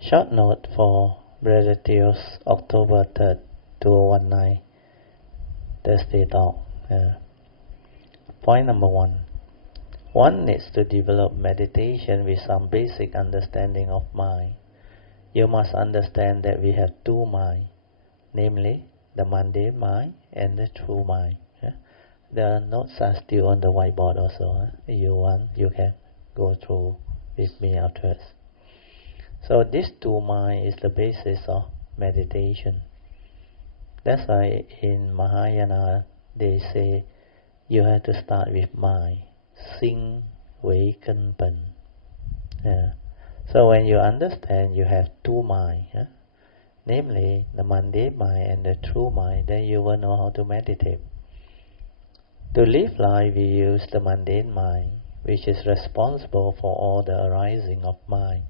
Short note for Brother Theos, October 3rd, 2019, Thursday talk. Point number 1. One needs to develop meditation with some basic understanding of mind. You must understand that we have two minds, namely the mundane mind and the true mind. The notes are still on the whiteboard also. If you want, you can go through with me afterwards. So this two mind is the basis of meditation. That's why in Mahayana they say you have to start with mind. Sing, Wei, Ken, Pen. So when you understand you have two minds, namely the mundane mind and the true mind, then you will know how to meditate. To live life, we use the mundane mind, which is responsible for all the arising of mind.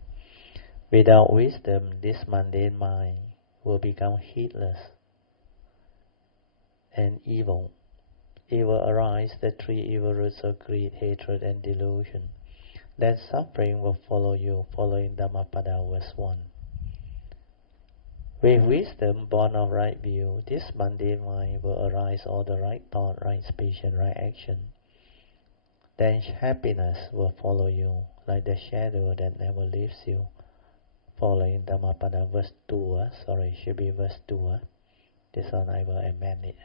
Without wisdom, this mundane mind will become heedless and evil. It will arise the three evil roots of greed, hatred, and delusion. Then suffering will follow you, following Dhammapada verse 1. With wisdom born of right view, this mundane mind will arise all the right thought, right speech, and right action. Then happiness will follow you, like the shadow that never leaves you, following Dhammapada verse 2. Should be verse 2. This one I will amend it.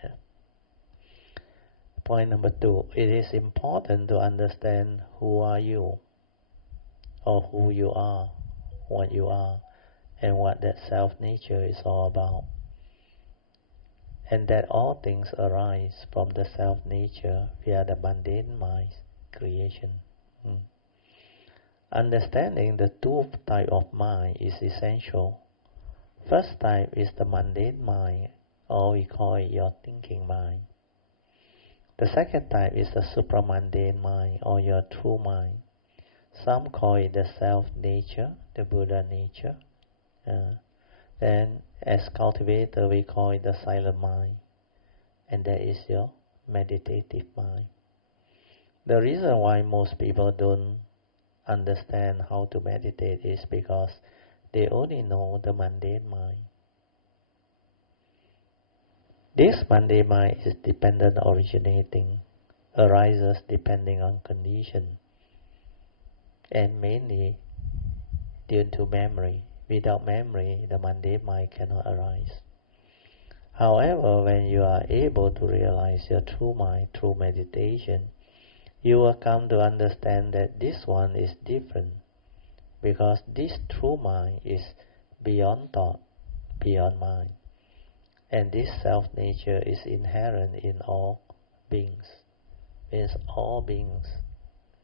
Point number 2. It is important to understand who are you, or who you are, what you are, and what that self-nature is all about. And that all things arise from the self-nature via the mundane mind's creation. Understanding the two types of mind is essential. First type is the mundane mind, or we call it your thinking mind. The second type is the supramundane mind, or your true mind. Some call it the self-nature, the Buddha nature. Then as cultivator we call it the silent mind, and that is your meditative mind. The reason why most people don't understand how to meditate is because they only know the mundane mind. This mundane mind is dependent originating, arises depending on condition, and mainly due to memory. Without memory, the mundane mind cannot arise. However, when you are able to realize your true mind through meditation, you will come to understand that this one is different, because this true mind is beyond thought, beyond mind, and this self-nature is inherent in all beings. Means all beings,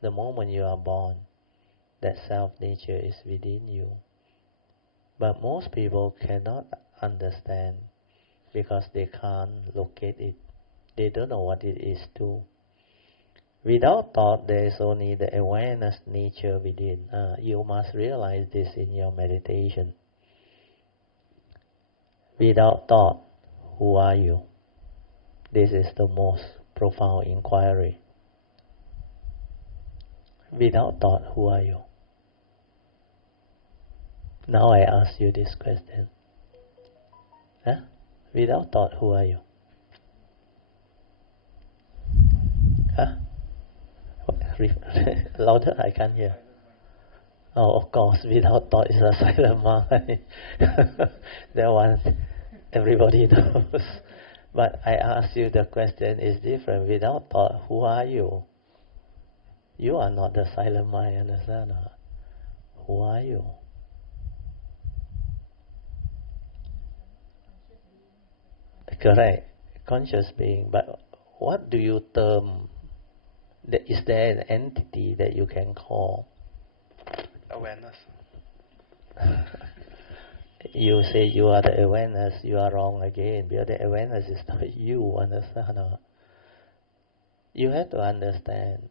the moment you are born, that self-nature is within you. But most people cannot understand because they can't locate it. They don't know what it is too. Without thought, there is only the awareness nature within. You must realize this in your meditation. Without thought, who are you? This is the most profound inquiry. Without thought, who are you? Now I ask you this question. Without thought, who are you? Louder, I can't hear. Oh, of course, without thought is a silent mind. That one everybody knows. But I ask you, the question is different. Without thought, who are you? You are not the silent mind, understand? Who are you? Correct, conscious being. But what do you term? Is there an entity that you can call? Awareness. You say you are the awareness, you are wrong again, because the awareness is not you, understand? You have to understand,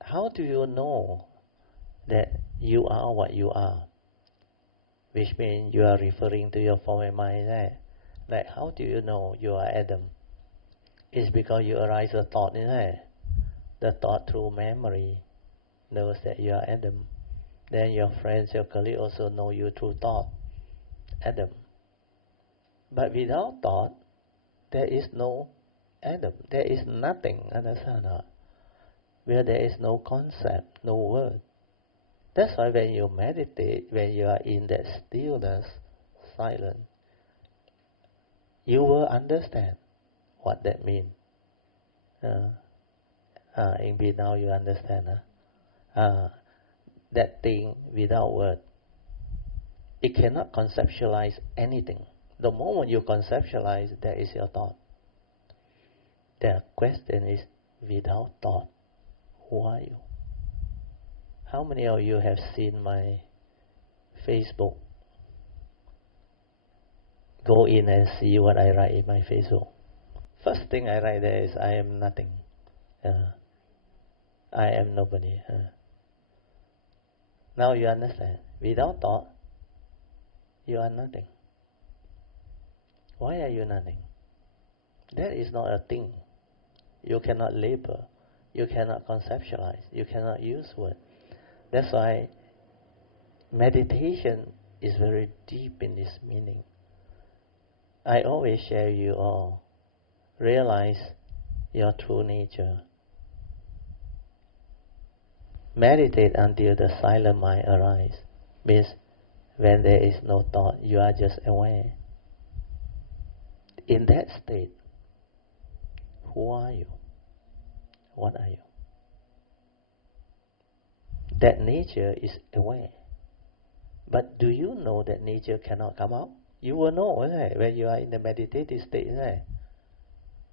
how do you know that you are what you are? Which means you are referring to your form and mind, right? Like, how do you know you are Adam? It's because you arise a thought, right? The thought through memory knows that you are Adam. Then your friends, your colleagues also know you through thought. Adam. But without thought, there is no Adam. There is nothing, understand? Where there is no concept, no word. That's why when you meditate, when you are in that stillness, silence, you will understand what that means. Maybe now you understand. That thing without word, it cannot conceptualize anything. The moment you conceptualize, that is your thought. The question is, without thought, who are you? How many of you have seen my Facebook? Go in and see what I write in my Facebook. First thing I write there is, I am nothing. I am nobody. Now you understand. Without thought, you are nothing. Why are you nothing? That is not a thing. You cannot label. You cannot conceptualize. You cannot use words. That's why meditation is very deep in this meaning. I always share you all. Realize your true nature. Meditate until the silent mind arises. Means when there is no thought, you are just aware. In that state, who are you? What are you? That nature is aware. But do you know that nature cannot come out? You will know, isn't it, when you are in the meditative state, isn't it?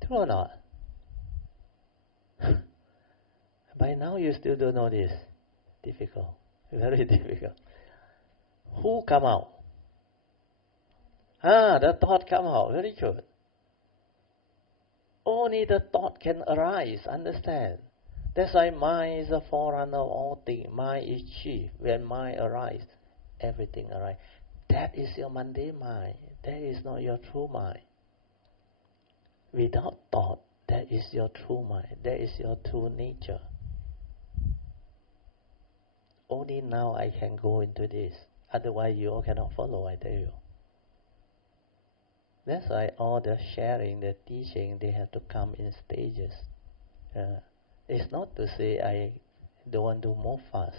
True or not? By now you still don't know this. Difficult. Very difficult. Who come out? The thought come out. Very good. Only the thought can arise, understand? That's why mind is the forerunner of all things. Mind is chief. When mind arises, everything arises. That is your mundane mind. That is not your true mind. Without thought, that is your true mind. That is your true nature. Only now I can go into this. Otherwise you all cannot follow, I tell you. That's why all the sharing, the teaching, they have to come in stages. It's not to say I don't want to move fast.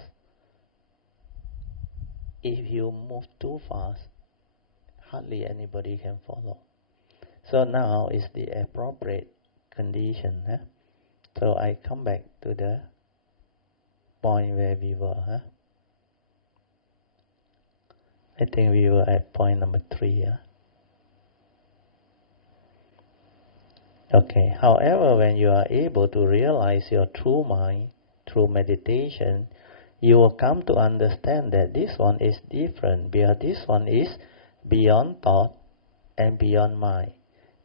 If you move too fast, hardly anybody can follow. So now is the appropriate condition. So I come back to the point where we were. I think we were at point number 3. Okay. However, when you are able to realize your true mind through meditation, you will come to understand that this one is different, because this one is beyond thought and beyond mind.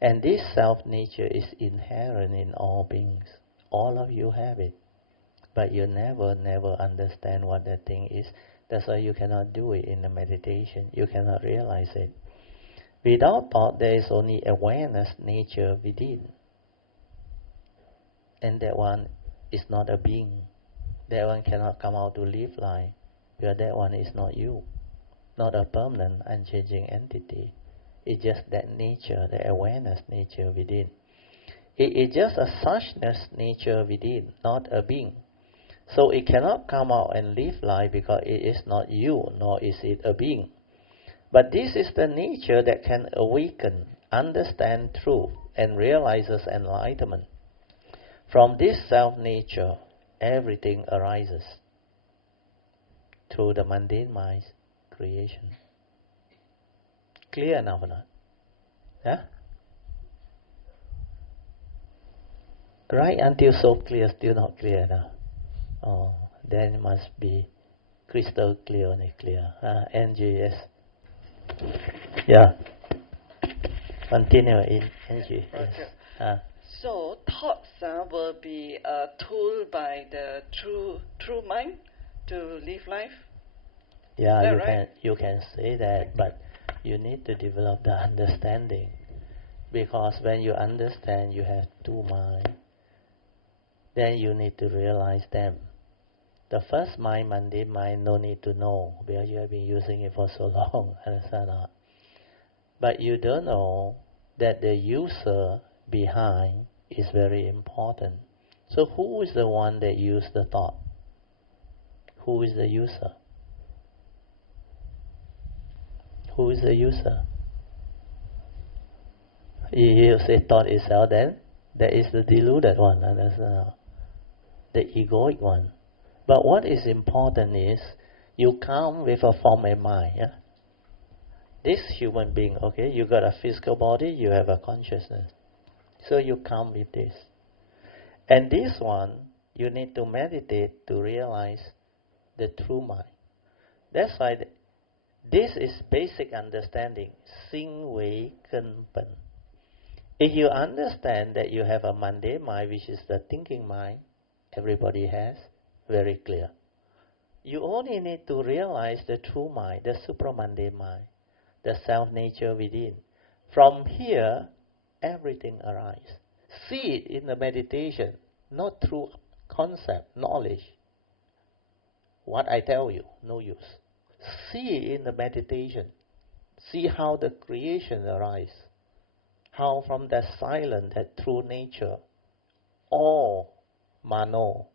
And this self-nature is inherent in all beings. All of you have it. But you never understand what that thing is. That's why you cannot do it in the meditation. You cannot realize it. Without thought, there is only awareness nature within. And that one is not a being. That one cannot come out to live life, because that one is not you. Not a permanent, unchanging entity. It's just that nature, the awareness nature within. It is just a suchness nature within, not a being. So it cannot come out and live life because it is not you, nor is it a being. But this is the nature that can awaken, understand truth, and realizes enlightenment. From this self-nature, everything arises through the mundane mind's creation. Clear enough or not? Right until so clear, still not clear enough. Oh, then it must be crystal clear, only clear. NG, yes. Yeah. Continue in NG, yes. So thoughts will be a tool by the true mind to live life? Yeah, right? you can say that, but you need to develop the understanding. Because when you understand you have two minds, then you need to realize them. The first mind, mundane mind, no need to know, because you have been using it for so long, understand? But you don't know that the user behind is very important. So who is the one that used the thought? Who is the user? Who is the user? You say thought itself, then that is the deluded one, and that's the egoic one. But what is important is you come with a form and mind. Yeah? This human being, okay, you got a physical body, you have a consciousness. So you come with this. And this one, you need to meditate to realize the true mind. That's why this is basic understanding, Sing Wei Ken Pen. If you understand that you have a mundane mind, which is the thinking mind, everybody has, very clear. You only need to realize the true mind, the supramundane mind, the self-nature within. From here, everything arises. See it in the meditation, not through concept, knowledge. What I tell you, no use. See it in the meditation. See how the creation arises. How from that silent, that true nature, all mano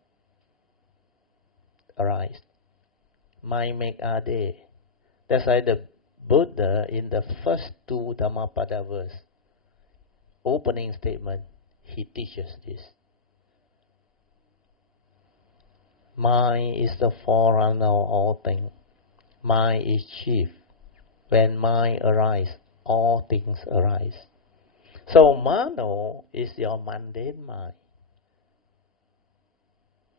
arise. Mind make ade. That's why the Buddha in the first two Dhammapada verse, opening statement, he teaches this. Mind is the forerunner of all things. Mind is chief. When mind arises, all things arise. So mano is your mundane mind,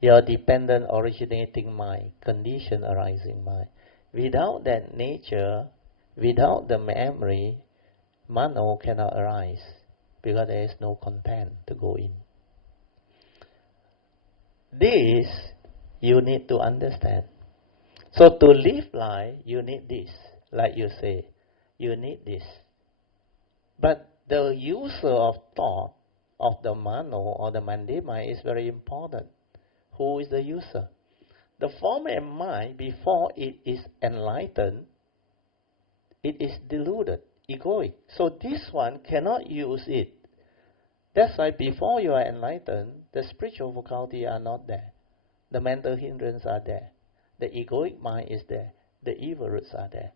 your dependent originating mind, condition arising mind. Without that nature, without the memory, mano cannot arise because there is no content to go in. This you need to understand. So to live life, you need this. Like you say, you need this. But the user of thought, of the mano or the mundane mind is very important. Who is the user? The form and mind, before it is enlightened, it is deluded, egoic. So this one cannot use it. That's why before you are enlightened, the spiritual faculty are not there. The mental hindrance are there. The egoic mind is there. The evil roots are there.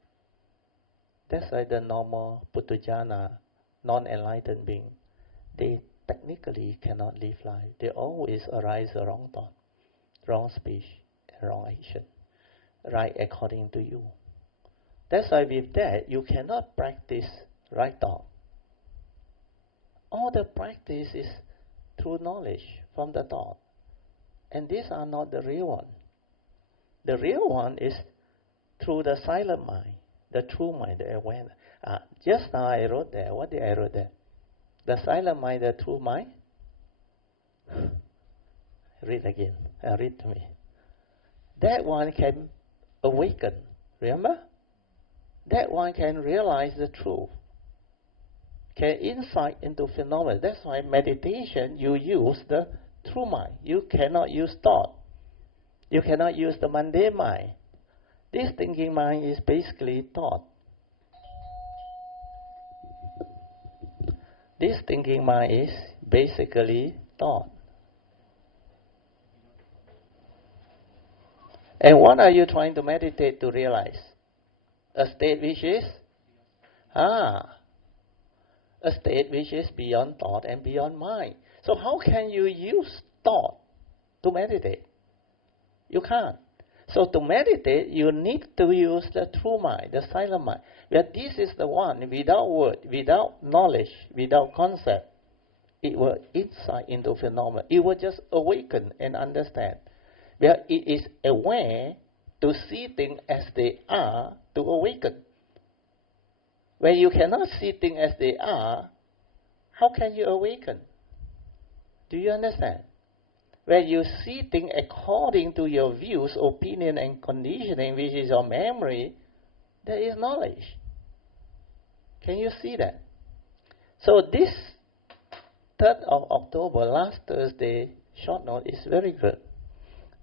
That's why the normal Puthujjana, non-enlightened being, they technically cannot live life. They always arise a wrong thought, wrong speech, and wrong action, right according to you. That's why with that, you cannot practice right thought. All the practice is through knowledge from the thought. And these are not the real one. The real one is through the silent mind, the true mind, the awareness. Just now I wrote there. What did I wrote there? The silent mind, the true mind. Read again. Read to me. That one can awaken. Remember? That one can realize the truth. Can insight into phenomena. That's why meditation, you use the true mind. You cannot use thought. You cannot use the mundane mind. This thinking mind is basically thought. This thinking mind is basically thought. And what are you trying to meditate to realize? A state which is? A state which is beyond thought and beyond mind. So how can you use thought to meditate? You can't. So to meditate, you need to use the true mind, the silent mind. Where this is the one, without word, without knowledge, without concept, it will insight into phenomena. It will just awaken and understand. Where it is aware to see things as they are, to awaken. When you cannot see things as they are, how can you awaken? Do you understand? When you see things according to your views, opinion, and conditioning, which is your memory, there is knowledge. Can you see that? So this 3rd of October, last Thursday, short note is very good.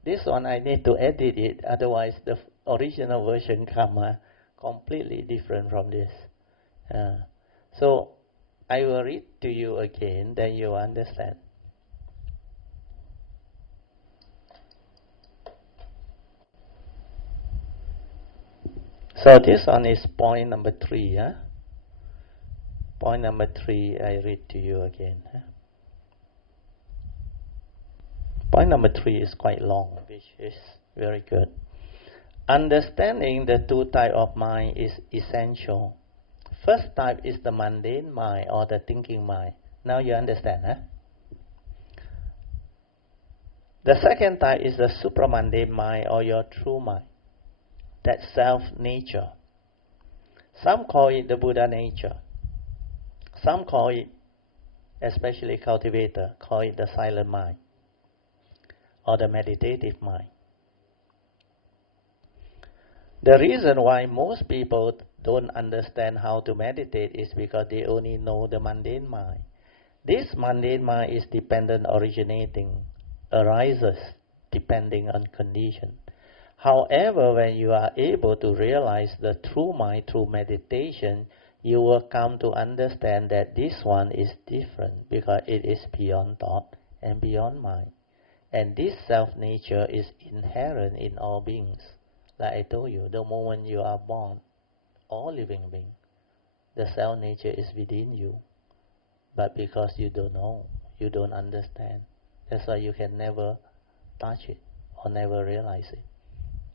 This one I need to edit it, otherwise the original version come completely different from this. So I will read to you again, then you understand. So this one is point number 3. Huh? Point number 3, I read to you again. Huh? Point number 3 is quite long, which is very good. Understanding the two types of mind is essential. First type is the mundane mind or the thinking mind. Now you understand, huh? The second type is the supramundane mind or your true mind, that self-nature. Some call it the Buddha nature. Some call it, especially cultivator, call it the silent mind or the meditative mind. The reason why most people don't understand how to meditate is because they only know the mundane mind. This mundane mind is dependent originating, arises depending on condition. However, when you are able to realize the true mind through meditation, you will come to understand that this one is different because it is beyond thought and beyond mind. And this self-nature is inherent in all beings. Like I told you, the moment you are born, all living beings, the self-nature is within you. But because you don't know, you don't understand, that's why you can never touch it or never realize it.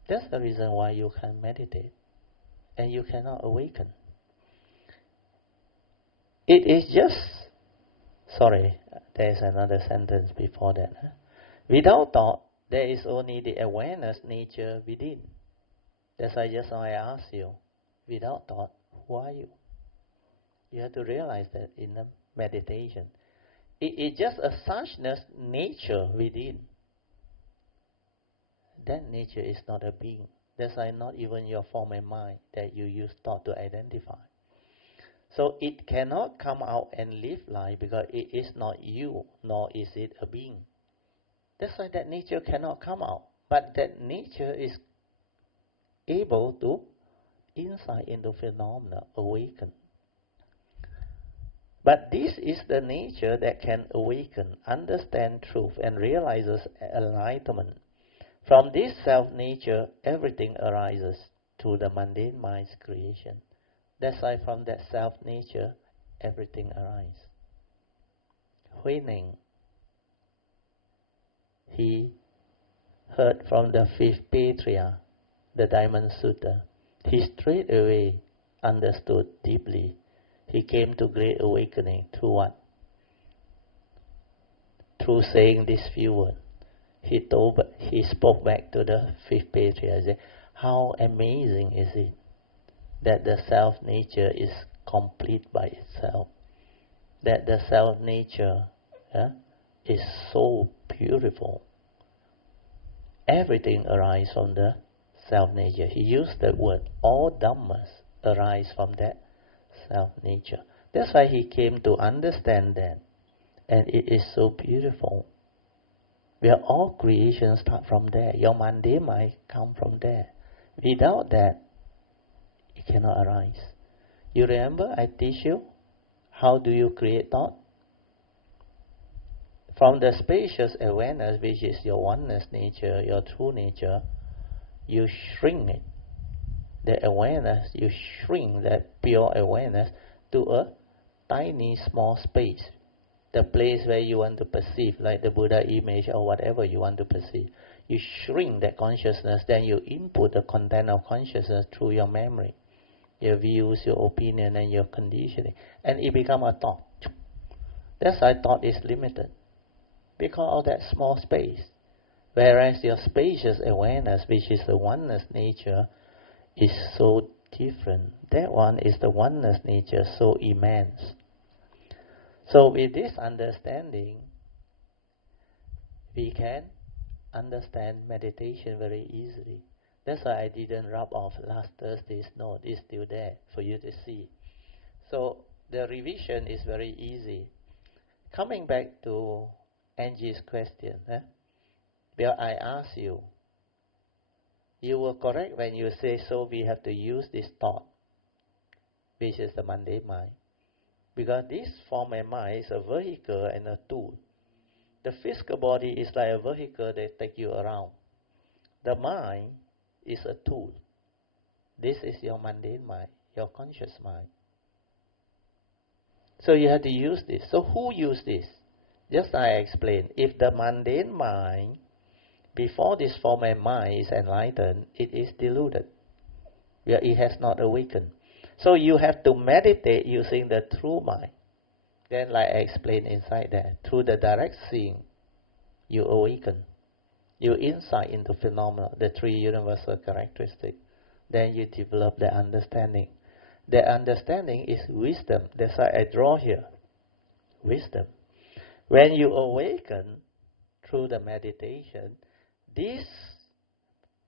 That's the reason why you can meditate and you cannot awaken. It is just, sorry, there is another sentence before that. Huh? Without thought, there is only the awareness nature within. That's why just now I asked you, without thought, who are you? You have to realize that in the meditation. It is just a suchness nature within. That nature is not a being. That's why not even your form and mind that you use thought to identify. So it cannot come out and live life because it is not you, nor is it a being. That's why that nature cannot come out. But that nature is able to insight into phenomena, awaken. But this is the nature that can awaken, understand truth, and realizes enlightenment. From this self-nature, everything arises through the mundane mind's creation. That's why from that self-nature, everything arises. Huining, he heard from the fifth patriarch, the Diamond Sutta. He straight away understood deeply. He came to great awakening through what? Through saying this few words. He spoke back to the fifth patriarch. He said, how amazing is it that the self-nature is complete by itself. That the self-nature is so beautiful. Everything arises from the self-nature. He used that word. All dhammas arise from that self-nature. That's why he came to understand that. And it is so beautiful. Where all creations start from there. Your mundane mind come from there. Without that, it cannot arise. You remember I teach you? How do you create thought? From the spacious awareness, which is your oneness nature, your true nature, you shrink it. The awareness, you shrink that pure awareness to a tiny small space. The place where you want to perceive, like the Buddha image or whatever you want to perceive. You shrink that consciousness, then you input the content of consciousness through your memory, your views, your opinion, and your conditioning. And it becomes a thought. That's why thought is limited, because of that small space. Whereas your spacious awareness, which is the oneness nature, is so different. That one is the oneness nature, so immense. So with this understanding, we can understand meditation very easily. That's why I didn't rub off last Thursday's note. It's still there for you to see. So the revision is very easy. Coming back to Angie's question, where I ask you, you were correct when you say, so we have to use this thought, which is the mundane mind. Because this form and mind is a vehicle and a tool. The physical body is like a vehicle that takes you around. The mind is a tool. This is your mundane mind, your conscious mind. So you have to use this. So who use this? Just I explained. If the mundane mind, before this form and mind is enlightened, it is deluded. Where it has not awakened. So you have to meditate using the true mind. Then, like I explained inside there, through the direct seeing, you awaken. You insight into phenomena, the three universal characteristics. Then you develop the understanding. The understanding is wisdom. That's why I draw here. Wisdom. When you awaken through the meditation, this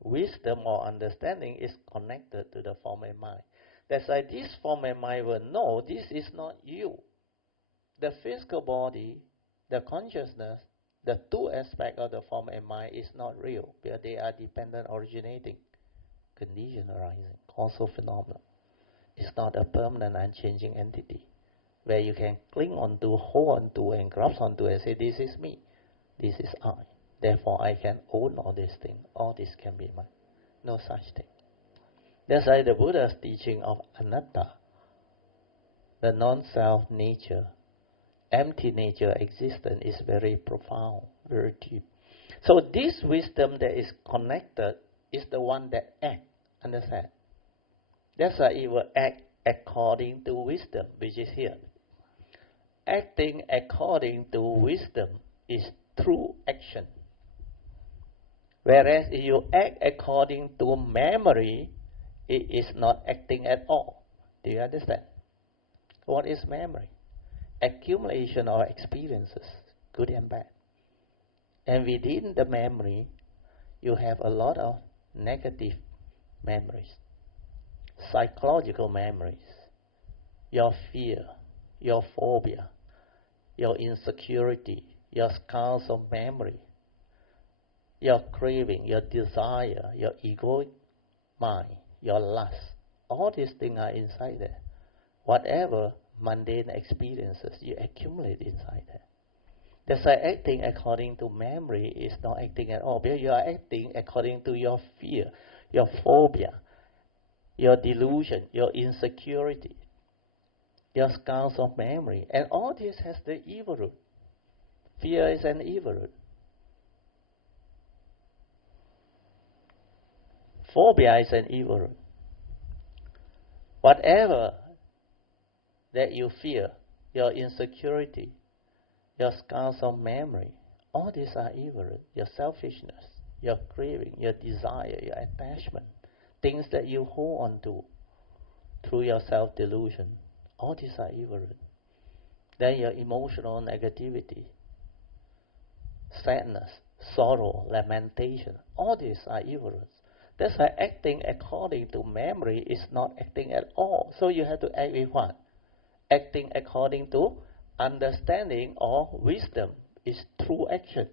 wisdom or understanding is connected to the form and mind. That's why this form and mind will know this is not you. The physical body, the consciousness, the two aspects of the form and mind is not real, because they are dependent originating, condition arising, causal phenomena. It's not a permanent unchanging entity, where you can cling onto, hold onto, and grasp onto and say, this is me, this is I. Therefore, I can own all these things. All this can be mine. No such thing. That's why the Buddha's teaching of anatta, the non-self nature, empty nature existence, is very profound, very deep. So this wisdom that is connected is the one that acts. Understand? That's why it will act according to wisdom, which is here. Acting according to wisdom is true action. Whereas if you act according to memory, it is not acting at all. Do you understand? What is memory? Accumulation of experiences, good and bad. And within the memory, you have a lot of negative memories, psychological memories, your fear, your phobia, your insecurity, your scars of memory, your craving, your desire, your egoic mind, your lust. All these things are inside there. Whatever mundane experiences you accumulate inside there. That's why acting according to memory is not acting at all. Because you are acting according to your fear, your phobia, your delusion, your insecurity, your scars of memory. And all this has the evil root. Fear is an evil root. Phobia is an evil root. Whatever that you fear, your insecurity, your scars of memory, all these are evil root. Your selfishness, your craving, your desire, your attachment, things that you hold on to through your self-delusion, all these are evil root. Then your emotional negativity, sadness, sorrow, lamentation, all these are evil roots. That's why acting according to memory is not acting at all. So you have to act with what? Acting according to understanding or wisdom is true action.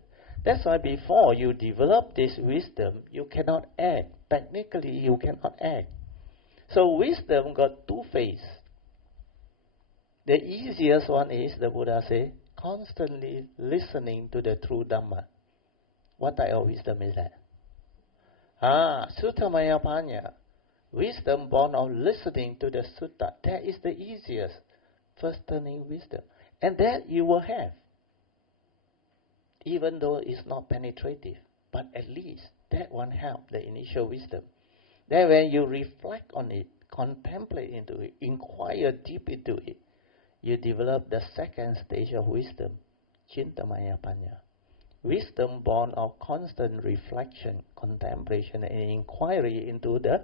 That's why before you develop this wisdom, you cannot act. Technically, you cannot act. So wisdom got two phases. The easiest one is, the Buddha say, constantly listening to the true Dhamma. What type of wisdom is that? Suttamaya Panya. Wisdom born of listening to the sutta. That is the easiest first turning wisdom. And that you will have. Even though it's not penetrative. But at least that one helps, the initial wisdom. Then when you reflect on it, contemplate into it, inquire deep into it, you develop the second stage of wisdom, Chintamaya Panya. Wisdom born of constant reflection, contemplation, and inquiry into the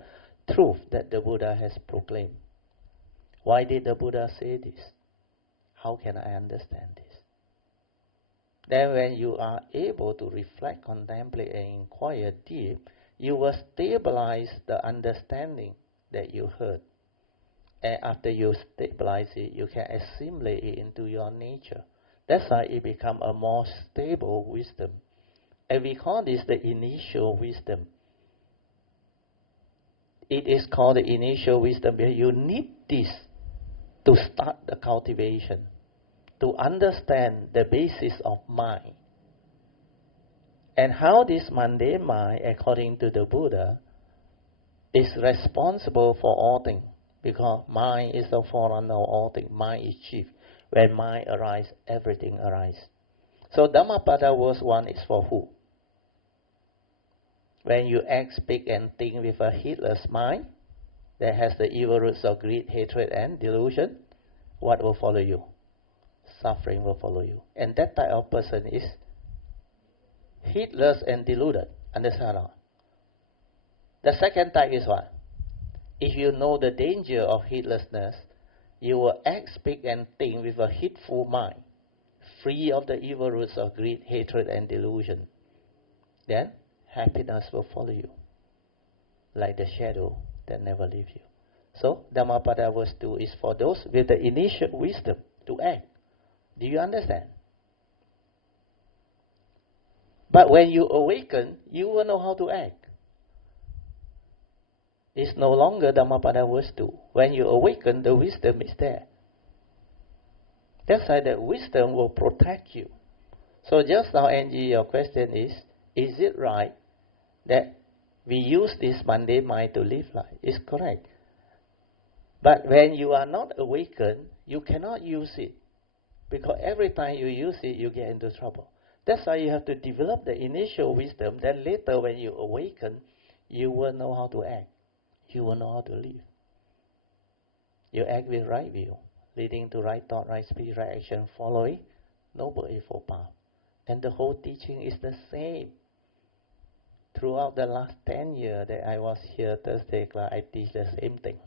truth that the Buddha has proclaimed. Why did the Buddha say this? How can I understand this? Then when you are able to reflect, contemplate, and inquire deep, you will stabilize the understanding that you heard. And after you stabilize it, you can assimilate it into your nature. That's why it becomes a more stable wisdom. And we call this the initial wisdom. It is called the initial wisdom because you need this to start the cultivation, to understand the basis of mind, and how this mundane mind, according to the Buddha, is responsible for all things, because mind is the forerunner of all things. Mind is chief. When mind arises, everything arises. So Dhammapada verse 1 is for who? When you act, speak, and think with a heedless mind that has the evil roots of greed, hatred, and delusion, what will follow you? Suffering will follow you. And that type of person is heedless and deluded. Understand or not? The second type is what? If you know the danger of heedlessness, you will act, speak, and think with a heedful mind, free of the evil roots of greed, hatred, and delusion. Then happiness will follow you, like the shadow that never leaves you. So Dhammapada verse 2 is for those with the initial wisdom to act. Do you understand? But when you awaken, you will know how to act. It's no longer Dhammapada verse 2. When you awaken, the wisdom is there. That's why the wisdom will protect you. So just now, Angie, your question is it right that we use this mundane mind to live life? It's correct. But when you are not awakened, you cannot use it. Because every time you use it, you get into trouble. That's why you have to develop the initial wisdom. Then later, when you awaken, you will know how to act. You will know how to live. You act with right view, leading to right thought, right speech, right action, following Noble Eightfold Path. And the whole teaching is the same. Throughout the last 10 years that I was here Thursday class, I teach the same thing.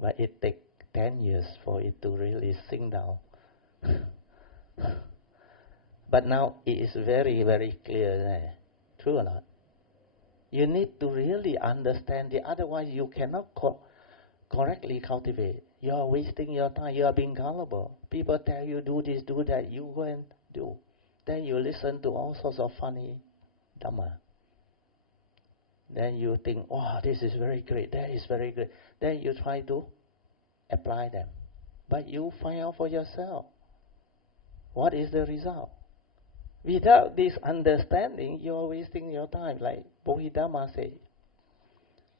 But it takes 10 years for it to really sink down. But now it is very, very clear there. True or not? You need to really understand it, otherwise you cannot correctly cultivate. You are wasting your time, you are being gullible. People tell you do this, do that, you go and do. Then you listen to all sorts of funny Dhamma. Then you think, oh, this is very great, that is very great. Then you try to apply them. But you find out for yourself. What is the result? Without this understanding, you are wasting your time. Like Bodhidharma said,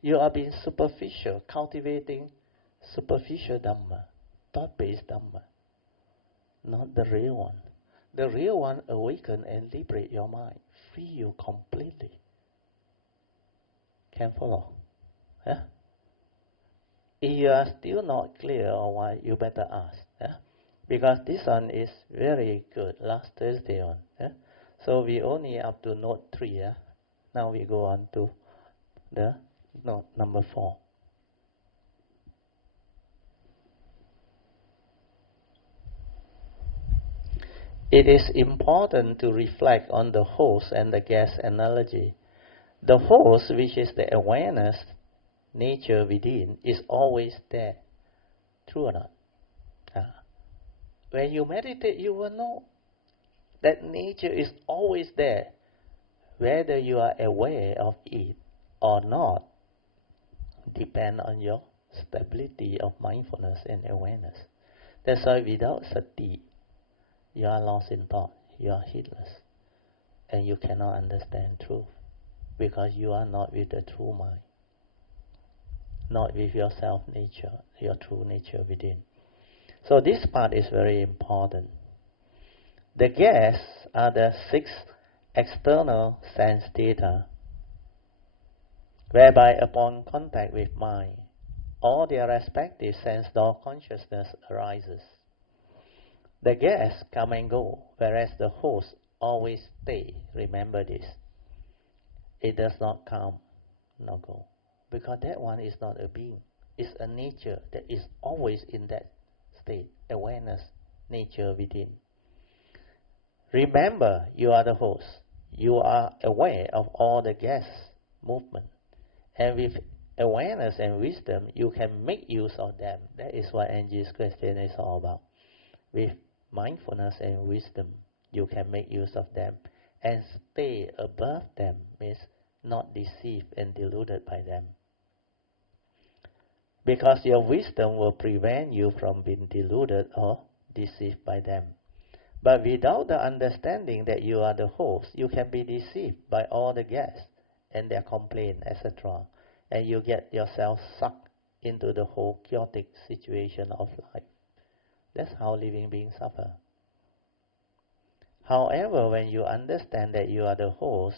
you are being superficial, cultivating superficial Dhamma, thought-based Dhamma, not the real one. The real one awaken and liberate your mind, free you completely. Can follow? Yeah? If you are still not clear on why, you better ask. Yeah? Because this one is very good. Last Thursday on. Yeah? So we only up to note 3. Yeah? Now we go on to the note number 4. It is important to reflect on the host and the guest analogy. The host, which is the awareness, nature within, is always there. True or not? When you meditate, you will know that nature is always there. Whether you are aware of it or not, depend on your stability of mindfulness and awareness. That's why without sati, you are lost in thought, you are heedless, and you cannot understand truth, because you are not with the true mind, not with your self-nature, your true nature within. So this part is very important. The guests are the 6 external sense data, whereby upon contact with mind, all their respective sense door consciousness arises. The guests come and go, whereas the host always stay. Remember this. It does not come nor go, because that one is not a being. It's a nature that is always in that state, awareness, nature within. Remember, you are the host. You are aware of all the guests' movement. And with awareness and wisdom, you can make use of them. That is what Angie's question is all about. With mindfulness and wisdom, you can make use of them and stay above them, means not deceived and deluded by them. Because your wisdom will prevent you from being deluded or deceived by them. But without the understanding that you are the host, you can be deceived by all the guests and their complaint, etc. And you get yourself sucked into the whole chaotic situation of life. That's how living beings suffer. However, when you understand that you are the host,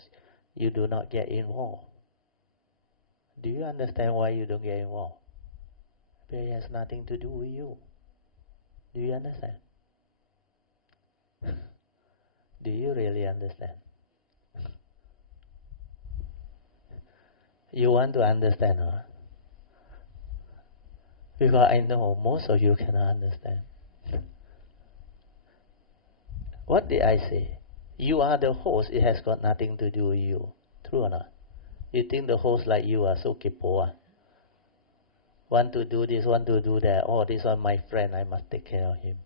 you do not get involved. Do you understand why you don't get involved? Because it has nothing to do with you. Do you understand? Do you really understand? You want to understand, huh? Because I know most of you cannot understand. What did I say? You are the host, it has got nothing to do with you. True or not? You think the host like you are so kipo, want to do this, want to do that. Oh, this one my friend, I must take care of him.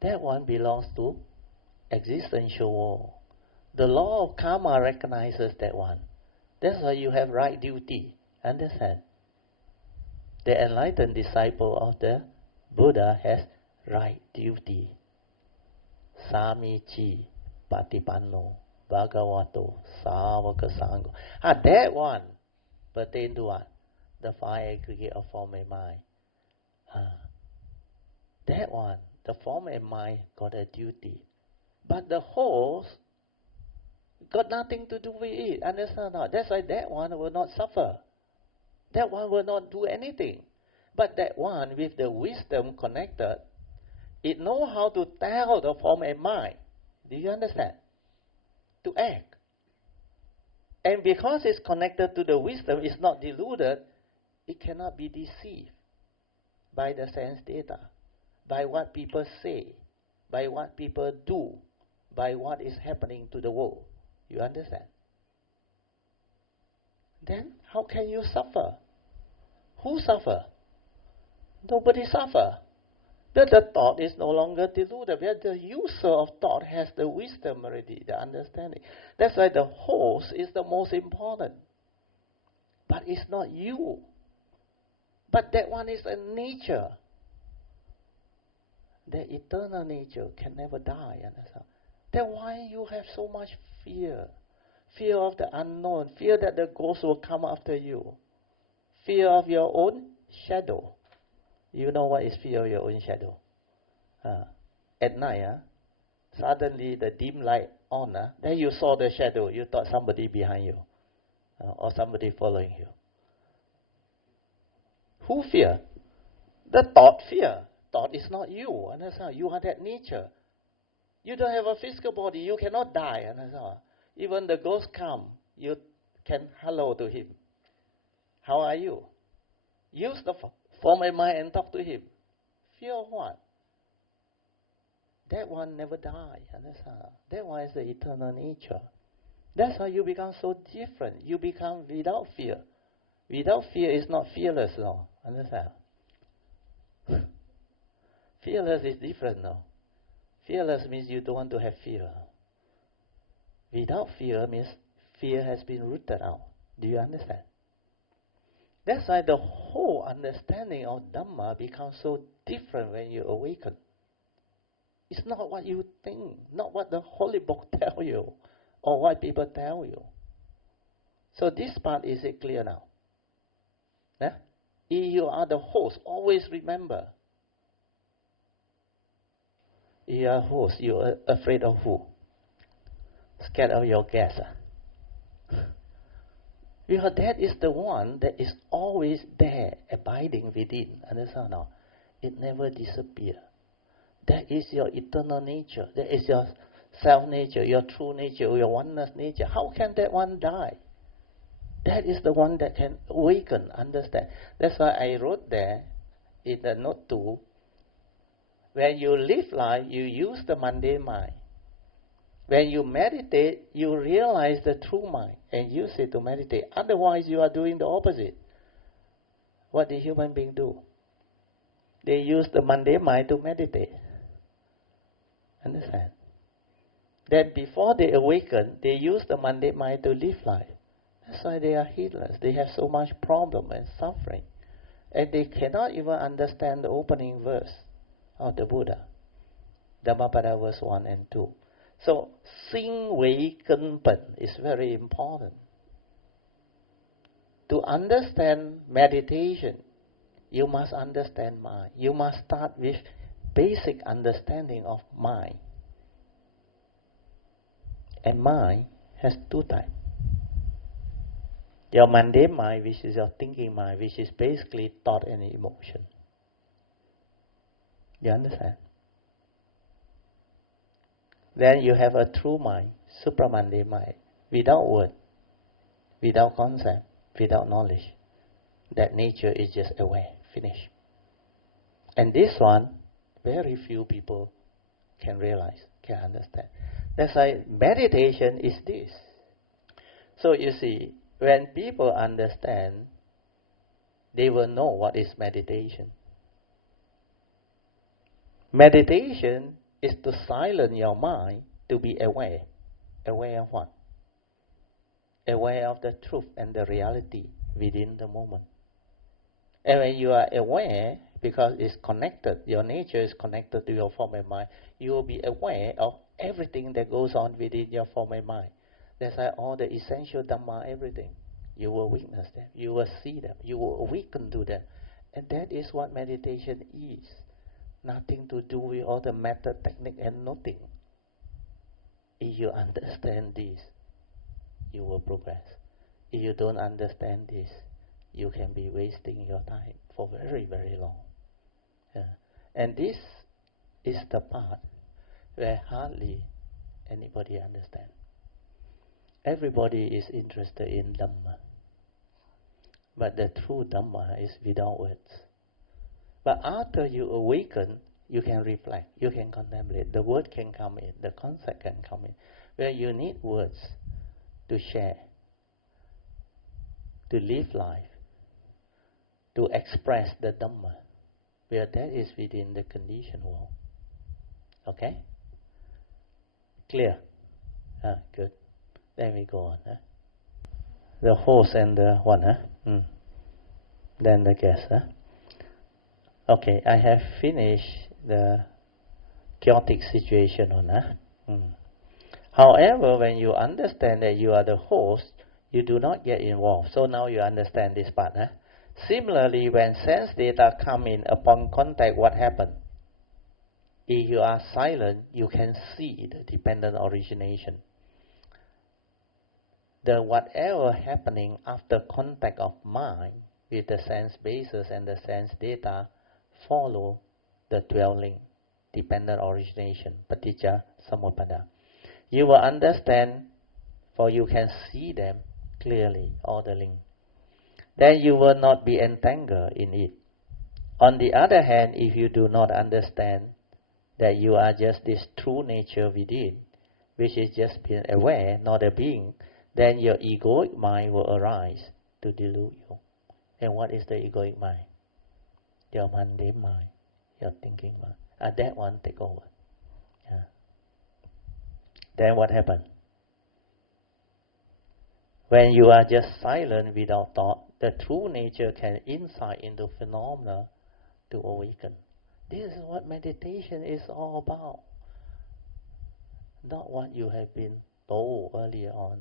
That one belongs to existential world. The law of karma recognizes that one. That's why you have right duty. Understand? The enlightened disciple of the Buddha has right duty. Samichi Patipanno Bhagavato Savaka Sangha. That one pertain to what? The five aggregate of form and mind. That one, the form and mind got a duty. But the host got nothing to do with it. Understand or not? That's why that one will not suffer. That one will not do anything. But that one with the wisdom connected, it knows how to tell the form and mind. Do you understand? To act. And because it's connected to the wisdom, it's not deluded, it cannot be deceived by the sense data, by what people say, by what people do, by what is happening to the world. You understand? Then how can you suffer? Who suffer? Nobody suffer. The thought is no longer deluded. Where the user of thought has the wisdom already, the understanding. That's why the host is the most important. But it's not you. But that one is a nature. The eternal nature can never die. Understand? That's why you have so much fear. Fear of the unknown. Fear that the ghost will come after you. Fear of your own shadow. You know what is fear of your own shadow? At night, suddenly the dim light on, then you saw the shadow. You thought somebody behind you or somebody following you. Who fear? The thought fear. Thought is not you. Understand? You are that nature. You don't have a physical body. You cannot die. Understand? Even the ghost come, you can hello to him. How are you? Use the form and mind and talk to him. Fear of what? That one never die. Understand? That one is the eternal nature. That's how you become so different. You become without fear. Without fear is not fearless, no. Understand? Fearless is different, no. Fearless means you don't want to have fear. Without fear means fear has been rooted out. Do you understand? That's why the whole understanding of Dhamma becomes so different when you awaken. It's not what you think, not what the Holy Book tell you, or what people tell you. So this part, is it clear now? Yeah? If you are the host, always remember. If you are a host, you are afraid of who? Scared of your guest. Because that is the one that is always there, abiding within. Understand now? It never disappears. That is your eternal nature. That is your self-nature, your true nature, your oneness nature. How can that one die? That is the one that can awaken, understand. That's why I wrote there in the note 2, when you live life, you use the mundane mind. When you meditate, you realize the true mind and use it to meditate. Otherwise, you are doing the opposite. What do human beings do? They use the mundane mind to meditate. Understand? That before they awaken, they use the mundane mind to live life. That's why they are heedless. They have so much problem and suffering. And they cannot even understand the opening verse of the Buddha, Dhammapada verse 1 and 2. So, Sing Wei Ken Pen is very important. To understand meditation, you must understand mind. You must start with basic understanding of mind. And mind has two types. Your mundane mind, which is your thinking mind, which is basically thought and emotion. You understand? Then you have a true mind, supramundane mind, without word, without concept, without knowledge. That nature is just aware, finish. And this one, very few people can realize, can understand. That's why meditation is this. So you see, when people understand, they will know what is meditation. Meditation is to silence your mind to be aware. Aware of what? Aware of the truth and the reality within the moment. And when you are aware, because it's connected, your nature is connected to your form and mind, you will be aware of everything that goes on within your form and mind. That's why all the essential Dhamma, everything, you will witness them, you will see them, you will awaken to them. And that is what meditation is. Nothing to do with all the method, technique, and nothing. If you understand this, you will progress. If you don't understand this, you can be wasting your time for very, very long. Yeah. And this is the part where hardly anybody understands. Everybody is interested in Dhamma. But the true Dhamma is without words. But after you awaken, you can reflect, you can contemplate. The word can come in, the concept can come in. Where you need words to share, to live life, to express the Dhamma, where that is within the conditioned world. Okay? Clear? Good. Then we go on. The host and the one. Then the guest. Okay, I have finished the chaotic situation on. However, when you understand that you are the host, you do not get involved. So now you understand this part. Similarly, when sense data come in upon contact, what happens? If you are silent, you can see the dependent origination. The whatever happening after contact of mind with the sense basis and the sense data follow the dwelling, dependent origination, paticca samuppada. You will understand, for you can see them clearly, all the link. Then you will not be entangled in it. On the other hand, if you do not understand that you are just this true nature within, which is just being aware, not a being, then your egoic mind will arise to delude you. And what is the egoic mind? Your mundane mind, your thinking mind. That one take over. Yeah. Then what happens? When you are just silent without thought, the true nature can insight into phenomena to awaken. This is what meditation is all about. Not what you have been told earlier on.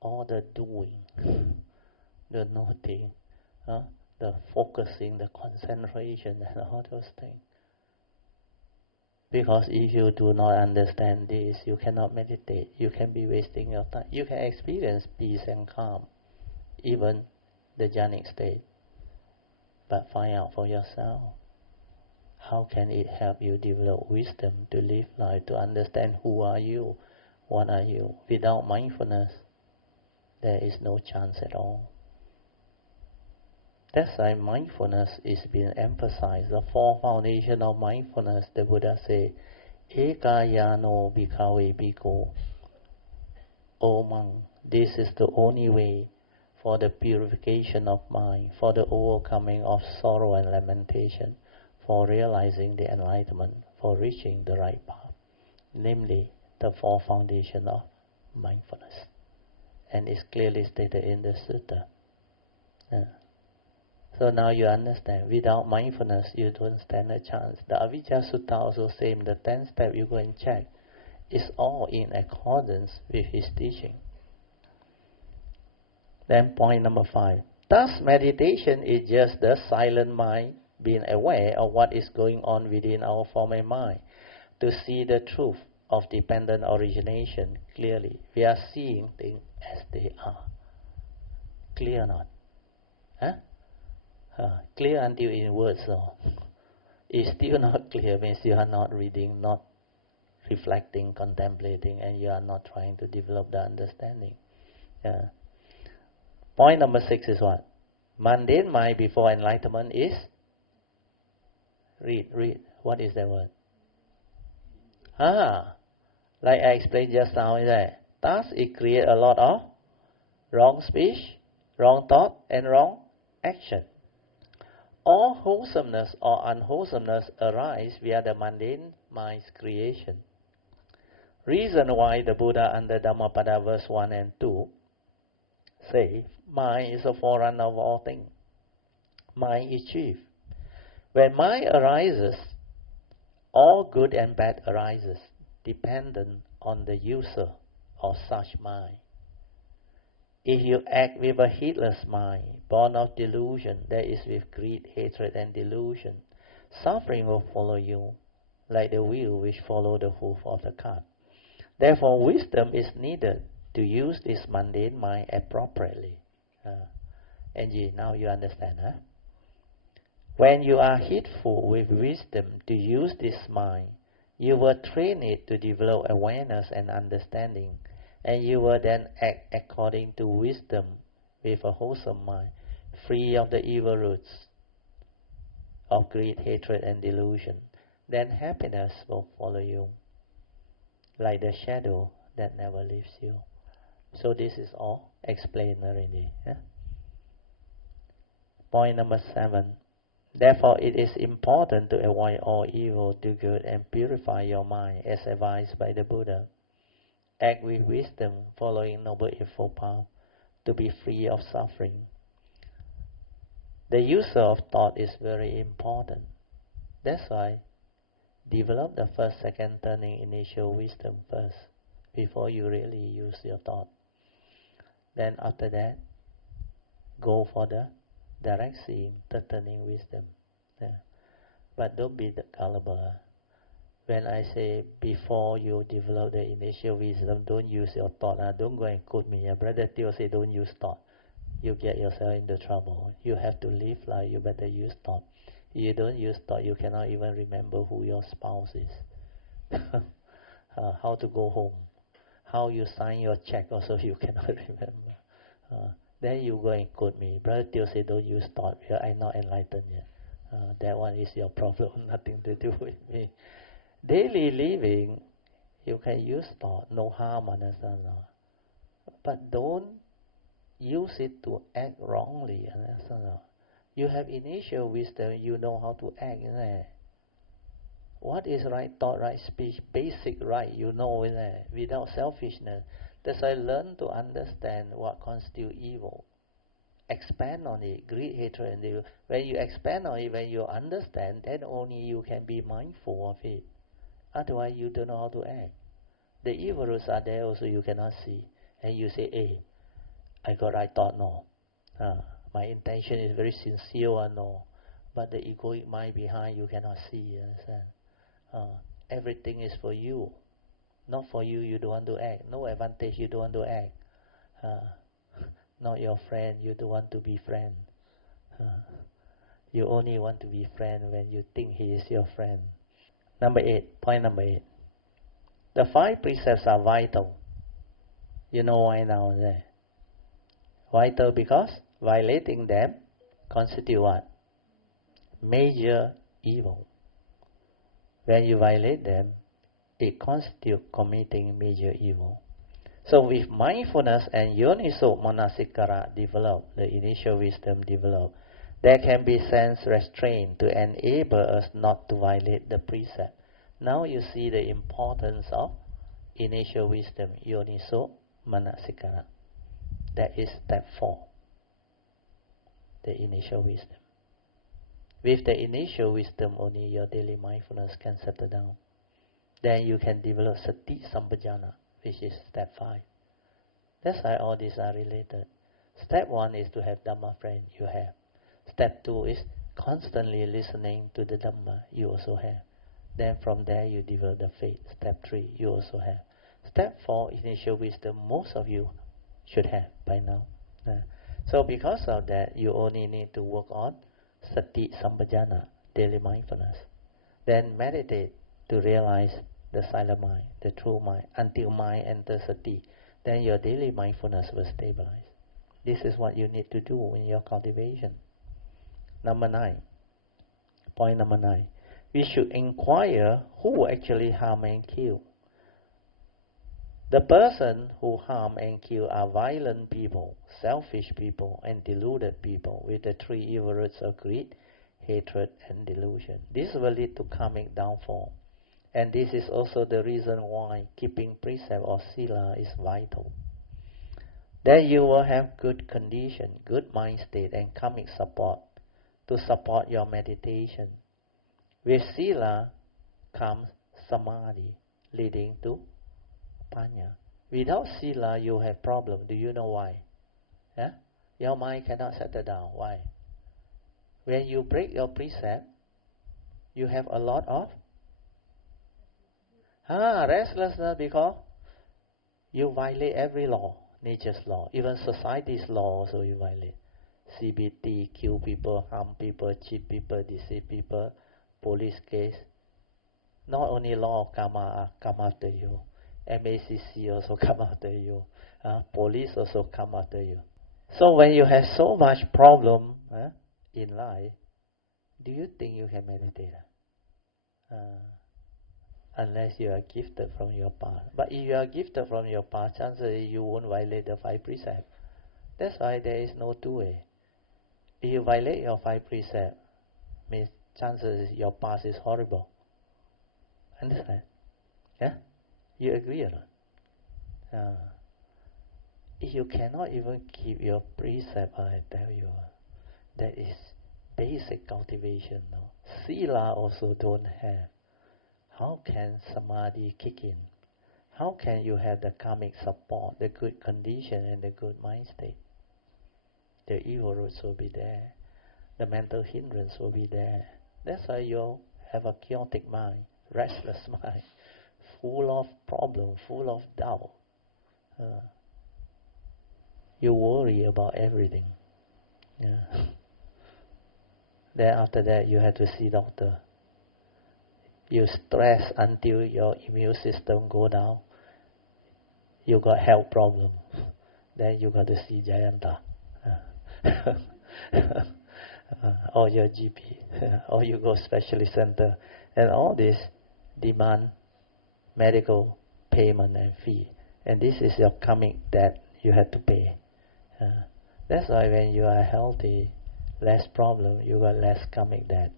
All the doing, the noting, the focusing, the concentration, and all those things. Because if you do not understand this, you cannot meditate. You can be wasting your time. You can experience peace and calm, even the jhanic state. But find out for yourself. How can it help you develop wisdom to live life, to understand who are you, what are you? Without mindfulness, there is no chance at all. That's why mindfulness is being emphasized. The four foundations of mindfulness, the Buddha said, Ekayano bhikkhave bhikkhu. O monk, this is the only way for the purification of mind, for the overcoming of sorrow and lamentation, for realizing the enlightenment, for reaching the right path. Namely, the four foundations of mindfulness. And it's clearly stated in the sutta. So now you understand, without mindfulness, you don't stand a chance. The Avijja Sutta also same, the 10 step you go and check. It's all in accordance with his teaching. Then point number 5. Thus, meditation is just the silent mind being aware of what is going on within our former mind to see the truth of dependent origination clearly. We are seeing things as they are. Clear or not? Huh? Clear until in words, so it's still not clear, means you are not reading, not reflecting, contemplating, and you are not trying to develop the understanding. Point number 6 is what? Mundane mind before enlightenment is? Read. What is that word? Like I explained just now, is that thus it creates a lot of wrong speech, wrong thought, and wrong action. All wholesomeness or unwholesomeness arise via the mundane mind's creation. Reason why the Buddha under Dhammapada verse 1 and 2 say, mind is a forerunner of all things. Mind is chief. When mind arises, all good and bad arises, dependent on the user of such mind. If you act with a heedless mind, born of delusion, that is with greed, hatred, and delusion, suffering will follow you, like the wheel which follows the hoof of the cart. Therefore, wisdom is needed to use this mundane mind appropriately. Angie, now you understand, huh? When you are heedful with wisdom to use this mind, you will train it to develop awareness and understanding, and you will then act according to wisdom with a wholesome mind, free of the evil roots of greed, hatred, and delusion. Then happiness will follow you, like the shadow that never leaves you. So this is all explained already. Point number 7. Therefore, it is important to avoid all evil, do good, and purify your mind, as advised by the Buddha. Act with wisdom, following Noble Eightfold Path, to be free of suffering. The user of thought is very important. That's why develop the first, second turning initial wisdom first, before you really use your thought. Then after that, go for the direct seeing, third turning wisdom. But don't be gullible. When I say before you develop the initial wisdom, don't use your thought. Don't go and quote me. Brother Theo say don't use thought. You get yourself into trouble. You have to live life, you better use thought. If you don't use thought, you cannot even remember who your spouse is. How to go home. How you sign your check also you cannot remember. Then you go and quote me. Brother Theo say don't use thought. I'm not enlightened yet. That one is your problem, nothing to do with me. Daily living, you can use thought, no harm, understand? But don't use it to act wrongly, understand? You have initial wisdom, you know how to act, isn't it? What is right thought, right speech, basic right, you know, isn't it? Without selfishness. That's why learn to understand what constitutes evil. Expand on it, greed, hatred, and evil. When you expand on it, when you understand, then only you can be mindful of it. Otherwise, you don't know how to act. The evil roots are there also, you cannot see. And you say, hey, I got right thought, no. My intention is very sincere, no. But the egoic mind behind, you cannot see, understand? Everything is for you. Not for you, you don't want to act. No advantage, you don't want to act. Not your friend, you don't want to be friend. You only want to be friend when you think he is your friend. Point number 8. The 5 precepts are vital. You know why now? Vital because violating them constitute what? Major evil. When you violate them, it constitutes committing major evil. So with mindfulness and yoniso manasikara developed, the initial wisdom developed, there can be sense restraint to enable us not to violate the precept. Now you see the importance of initial wisdom, yoniso manasikara. That is step 4, the initial wisdom. With the initial wisdom only, your daily mindfulness can settle down. Then you can develop sati sampajana, which is step 5. That's why all these are related. Step 1 is to have Dhamma friend, you have. Step 2 is constantly listening to the Dhamma, you also have. Then from there you develop the faith. Step 3, you also have. Step 4, initial wisdom, most of you should have by now. So because of that, you only need to work on sati sampajana, daily mindfulness. Then meditate to realize the silent mind, the true mind, until mind enters sati. Then your daily mindfulness will stabilize. This is what you need to do in your cultivation. Number 9. Point number 9. We should inquire who actually harm and kill. The person who harm and kill are violent people, selfish people, and deluded people with the 3 evil roots of greed, hatred, and delusion. This will lead to karmic downfall. And this is also the reason why keeping precept or sila is vital. Then you will have good condition, good mind state, and karmic support to support your meditation. With sila comes samadhi, leading to panya. Without sila, you have problem. Do you know why? Yeah? Your mind cannot settle down. Why? When you break your precept, you have a lot of restlessness because you violate every law, nature's law, even society's law also you violate. CBT, kill people, harm people, cheat people, deceive people, police case. Not only law of karma come after you, MACC also come after you, police also come after you. So when you have so much problem in life, do you think you can meditate? Unless you are gifted from your past. But if you are gifted from your past, chances you won't violate the 5 precepts. That's why there is no two way. If you violate your 5 precepts, means chances your past is horrible. Understand? Yeah? You agree or not? If you cannot even keep your precept, I tell you, that is basic cultivation. No? Sila also don't have. How can samadhi kick in? How can you have the karmic support, the good condition and the good mind state? The evil roots will be there. The mental hindrance will be there. That's why you have a chaotic mind, restless mind, full of problems, full of doubt. You worry about everything. Yeah. Then after that, you have to see doctor. You stress until your immune system go down. You got health problem. Then you got to see Jayanta. Or your GP. Or you go specialist center. And all this demand medical payment and fee. And this is your karmic debt you have to pay. That's why when you are healthy, less problem, you got less karmic debt.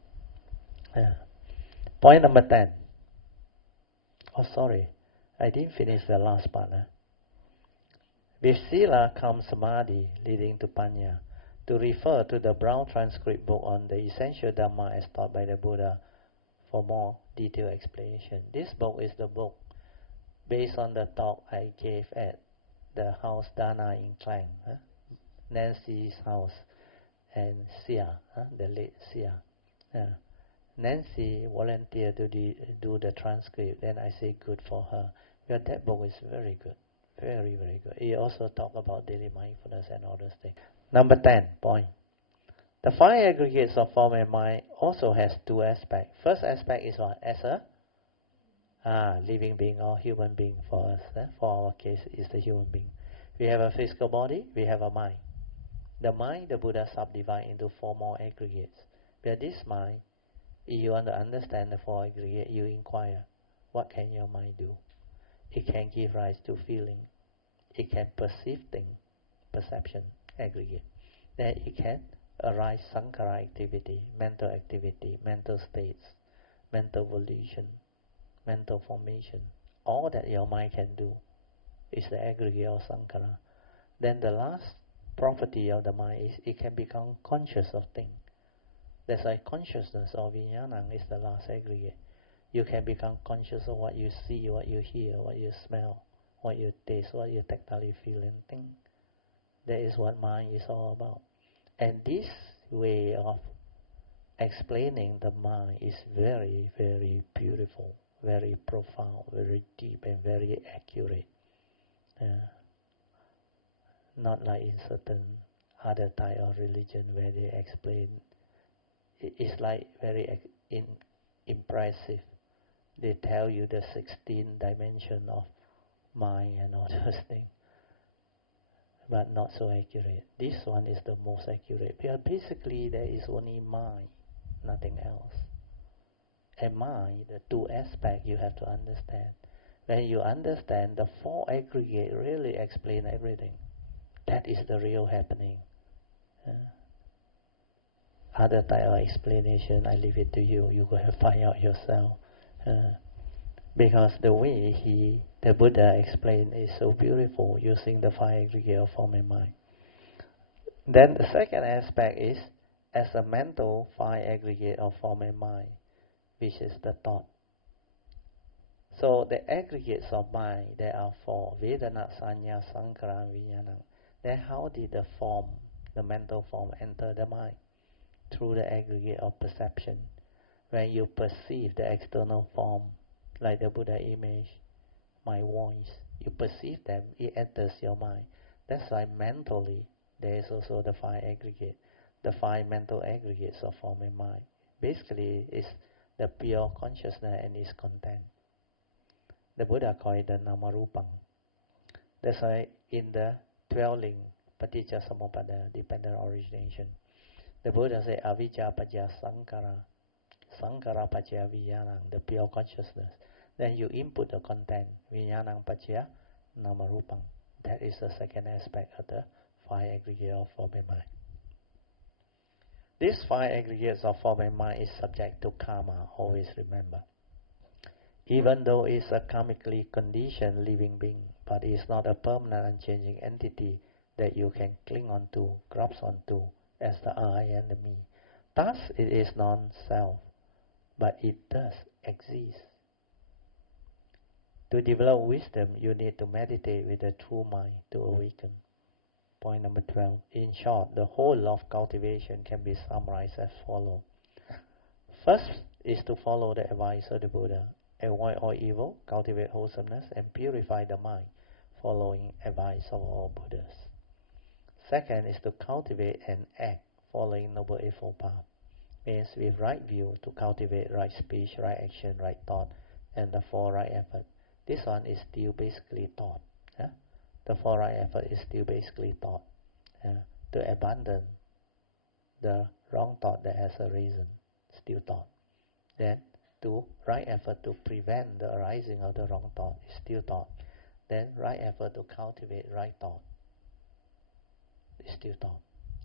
Point number 10. Oh, sorry. I didn't finish the last part. With sila comes samadhi, leading to panya. To refer to the brown transcript book on the essential Dhamma as taught by the Buddha for more detailed explanation. This book is the book based on the talk I gave at the house Dana in Klang, Nancy's house, and Sia, the late Sia. Nancy volunteered to do the transcript, then I say good for her. Because that book is very good. Very, very good. He also talk about daily mindfulness and all those things. Number 10 point. The 5 aggregates of form and mind also has 2 aspects. First aspect is what? As a living being or human being for us. For our case, is the human being. We have a physical body, we have a mind. The mind, the Buddha subdivide into 4 more aggregates. But this mind, if you want to understand the 4 aggregates, you inquire, what can your mind do? It can give rise to feeling. It can perceive things, perception, aggregate. Then it can arise sankhara activity, mental states, mental volition, mental formation. All that your mind can do is the aggregate of sankhara. Then the last property of the mind is it can become conscious of things. That's why consciousness or vijnana is the last aggregate. You can become conscious of what you see, what you hear, what you smell, what you taste, what you tactily feel and think. That is what mind is all about. And this way of explaining the mind is very, very beautiful, very profound, very deep, and very accurate. Not like in certain other type of religion where they explain. It's like very impressive. They tell you the 16 dimension of mind and all those things, but not so accurate. This one is the most accurate. Because basically there is only mind, nothing else. And mind, the two aspects you have to understand. When you understand, the four aggregate really explain everything. That is the real happening. Other type of explanation, I leave it to you. You go and find out yourself. Because the way the Buddha explained is so beautiful, using the five aggregate of form and mind. Then the second aspect is as a mental five aggregate of form and mind, which is the thought. So the aggregates of mind, there are four: Vedana, Sanya, Sankara, and Vijnana. Then how did the form, the mental form, enter the mind? Through the aggregate of perception. When you perceive the external form, like the Buddha image, my voice, you perceive them, it enters your mind. That's why mentally there is also the five aggregate, the five mental aggregates of form and mind. Basically, it's the pure consciousness and its content. The Buddha called it the Namarupang. That's why in the 12 link, Paticca Samuppada, dependent origination, the Buddha said avijja pajja sankara, sankara pajja vijnana, the pure consciousness. Then you input the content, vijnana pajja namarupang. That is the second aspect of the five aggregates of form and mind. These five aggregates of form and mind is subject to karma, always remember. Even though it's a karmically conditioned living being, but it's not a permanent unchanging entity that you can cling on to, grasp onto, as the I and the me. Thus, it is non-self, but it does exist. To develop wisdom, you need to meditate with a true mind to awaken. Point number 12. In short, the whole of cultivation can be summarized as follows. First is to follow the advice of the Buddha. Avoid all evil, cultivate wholesomeness, and purify the mind, following advice of all Buddhas. Second is to cultivate and act, following Noble Eightfold Path. Means with right view to cultivate right speech, right action, right thought, and the four right effort. This one is still basically thought. The four right effort is still basically thought. To abandon the wrong thought that has a reason, still thought. Then to right effort to prevent the arising of the wrong thought is still thought. Then right effort to cultivate right thought is still thought.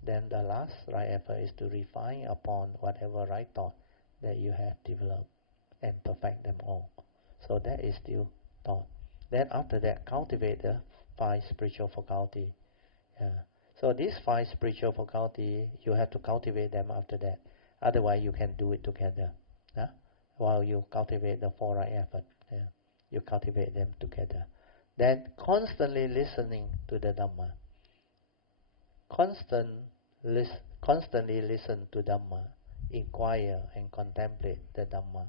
Then the last right effort is to refine upon whatever right thought that you have developed and perfect them all. So that is still thought. Then after that, cultivate the five spiritual faculty. So these five spiritual faculty, you have to cultivate them after that. Otherwise, you can do it together. While you cultivate the four right effort, you cultivate them together. Then constantly listening to the Dhamma. Constantly listen to Dhamma, inquire and contemplate the Dhamma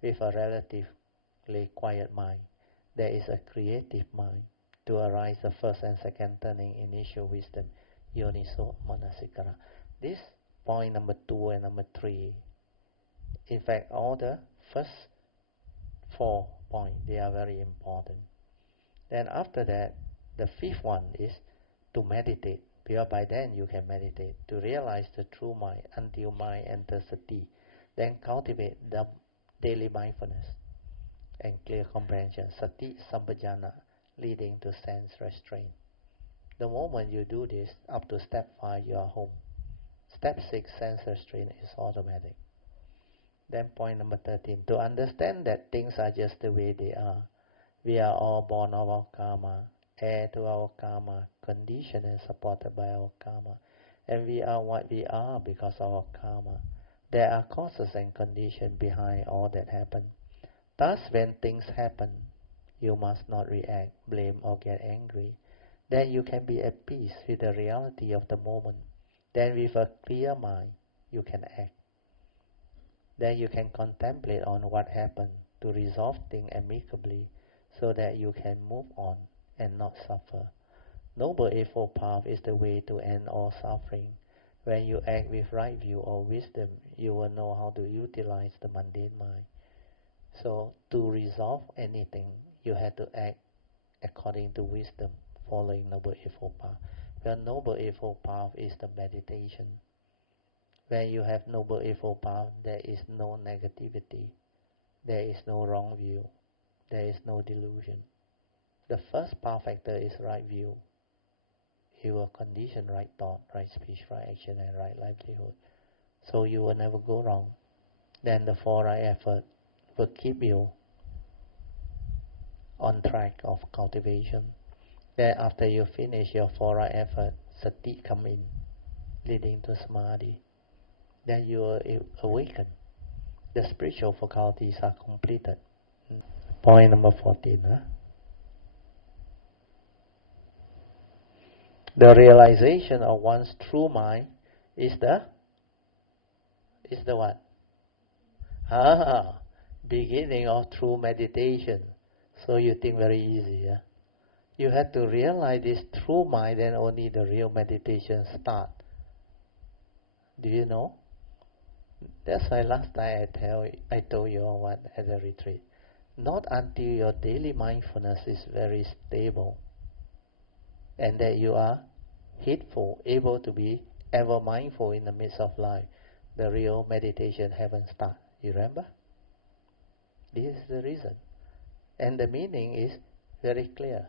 with a relatively quiet mind. There is a creative mind to arise the first and second turning initial wisdom, yoniso manasikara. This point number 2 and number 3, in fact all the first 4 points, they are very important. Then after that, the fifth one is to meditate. Because by then you can meditate to realize the true mind until mind enters sati. Then cultivate the daily mindfulness and clear comprehension, sati sampajana, leading to sense restraint. The moment you do this, up to step 5 you are home. Step 6, sense restraint is automatic. Then point number 13, to understand that things are just the way they are. We are all born of our karma, heir to our karma, conditioned and supported by our karma. And we are what we are because of our karma. There are causes and conditions behind all that happen. Thus, when things happen, you must not react, blame, or get angry. Then you can be at peace with the reality of the moment. Then with a clear mind, you can act. Then you can contemplate on what happened to resolve things amicably so that you can move on and not suffer. Noble Eightfold Path is the way to end all suffering. When you act with right view or wisdom, you will know how to utilize the mundane mind. So to resolve anything, you have to act according to wisdom, following Noble Eightfold Path. The Noble Eightfold Path is the meditation. When you have Noble Eightfold Path, there is no negativity, there is no wrong view, there is no delusion. The first path factor is right view. You will condition right thought, right speech, right action, and right livelihood. So you will never go wrong. Then the four right effort will keep you on track of cultivation. Then after you finish your four right effort, sati come in, leading to samadhi. Then you will awaken. The spiritual faculties are completed. Point number 14. The realization of one's true mind is the what? Beginning of true meditation. So you think very easy. You have to realize this true mind, then only the real meditation start. Do you know? That's why last time I told you what at the retreat. Not until your daily mindfulness is very stable and that you are heedful, able to be ever mindful in the midst of life, the real meditation haven't started. You remember? This is the reason. And the meaning is very clear.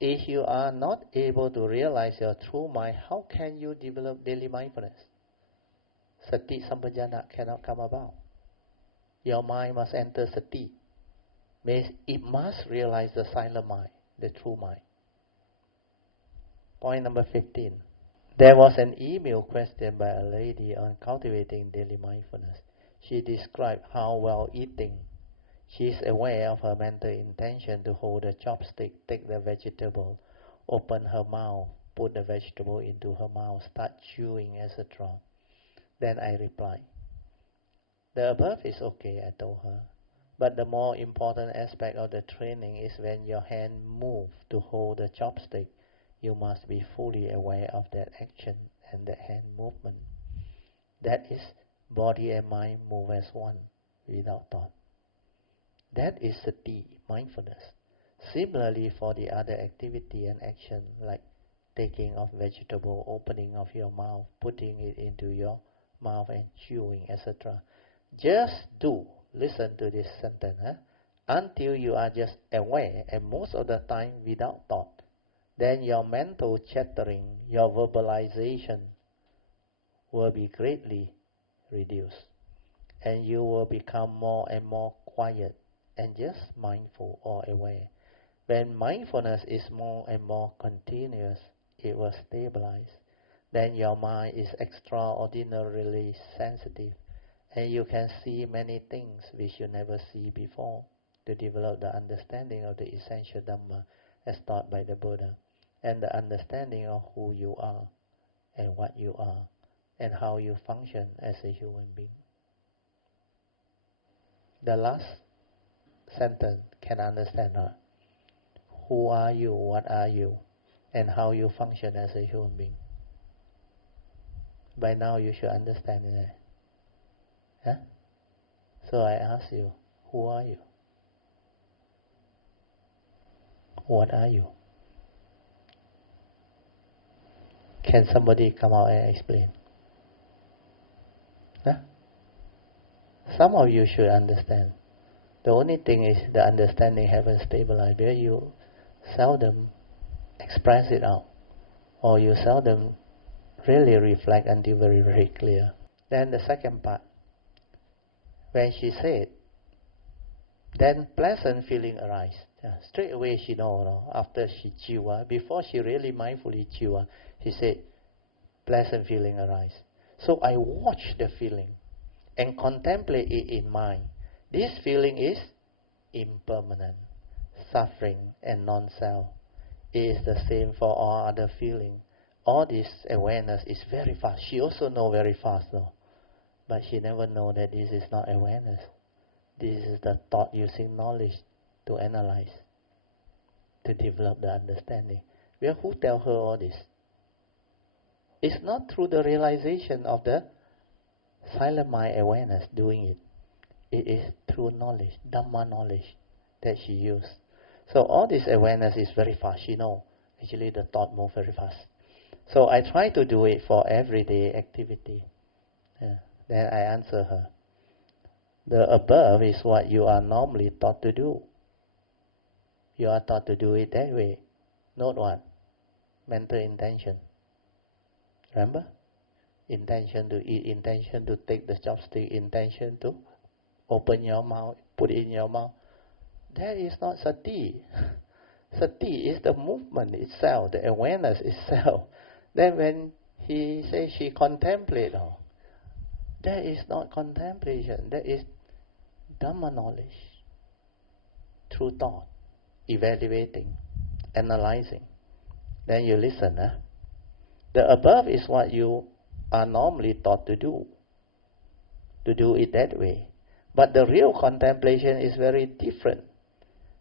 If you are not able to realize your true mind, how can you develop daily mindfulness? Sati sampajana cannot come about. Your mind must enter sati. Means it must realize the silent mind, the true mind. Point number 15. There was an email question by a lady on cultivating daily mindfulness. She described how while eating, she is aware of her mental intention to hold a chopstick, take the vegetable, open her mouth, put the vegetable into her mouth, start chewing, etc. Then I replied, the above is okay, I told her. But the more important aspect of the training is when your hand moves to hold the chopstick, you must be fully aware of that action and that hand movement. That is, body and mind move as one, without thought. That is sati, mindfulness. Similarly, for the other activity and action, like taking of vegetable, opening of your mouth, putting it into your mouth and chewing, etc. Just do, listen to this sentence, until you are just aware, and most of the time without thought. Then your mental chattering, your verbalization will be greatly reduced, and you will become more and more quiet and just mindful or aware. When mindfulness is more and more continuous, it will stabilize. Then your mind is extraordinarily sensitive, and you can see many things which you never see before, to develop the understanding of the essential Dhamma as taught by the Buddha, and the understanding of who you are and what you are and how you function as a human being. The last sentence can understand her. Who are you, what are you, and how you function as a human being. By now you should understand it. Huh? So I ask you, who are you? What are you? Can somebody come out and explain? Huh? Some of you should understand. The only thing is the understanding haven't stabilized, where you seldom express it out, or you seldom really reflect until very, very clear. Then the second part, when she said, then pleasant feeling arise. Straight away she know, after she chew, before she really mindfully chew, she said, pleasant feeling arise. So I watch the feeling and contemplate it in mind. This feeling is impermanent, suffering and non-self. It is the same for all other feeling. All this awareness is very fast. She also know very fast though. But she never know that this is not awareness. This is the thought using knowledge to analyze, to develop the understanding. Well, who tell her all this? It's not through the realization of the silent mind awareness doing it. It is through knowledge, Dhamma knowledge, that she used. So all this awareness is very fast. She know. Actually, the thought move very fast. So I try to do it for everyday activity. Yeah. Then I answer her. The above is what you are normally taught to do. You are taught to do it that way. Not what? Mental intention. Remember? Intention to eat, intention to take the chopstick, intention to open your mouth, put it in your mouth. That is not sati. Sati is the movement itself, the awareness itself. Then when he says she contemplate, that is not contemplation, that is Dhamma knowledge. Through thought, evaluating, analyzing. Then you listen. The above is what you are normally taught to do it that way. But the real contemplation is very different.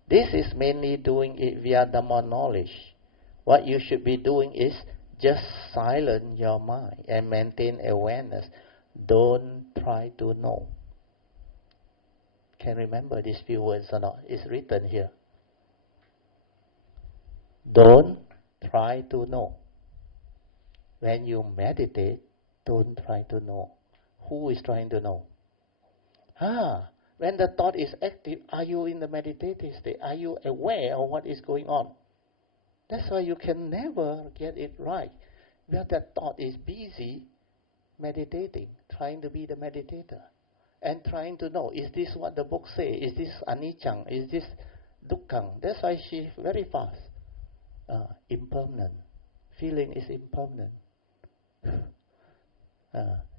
This is mainly doing it via Dhamma knowledge. What you should be doing is just silence your mind and maintain awareness. Don't try to know. Can remember these few words or not? It's written here. Don't try to know. When you meditate, don't try to know. Who is trying to know? When the thought is active, are you in the meditative state? Are you aware of what is going on? That's why you can never get it right. Where that thought is busy meditating, trying to be the meditator, and trying to know, is this what the book say? Is this anicca? Is this dukkha? That's why she's very fast. Impermanent. Feeling is impermanent.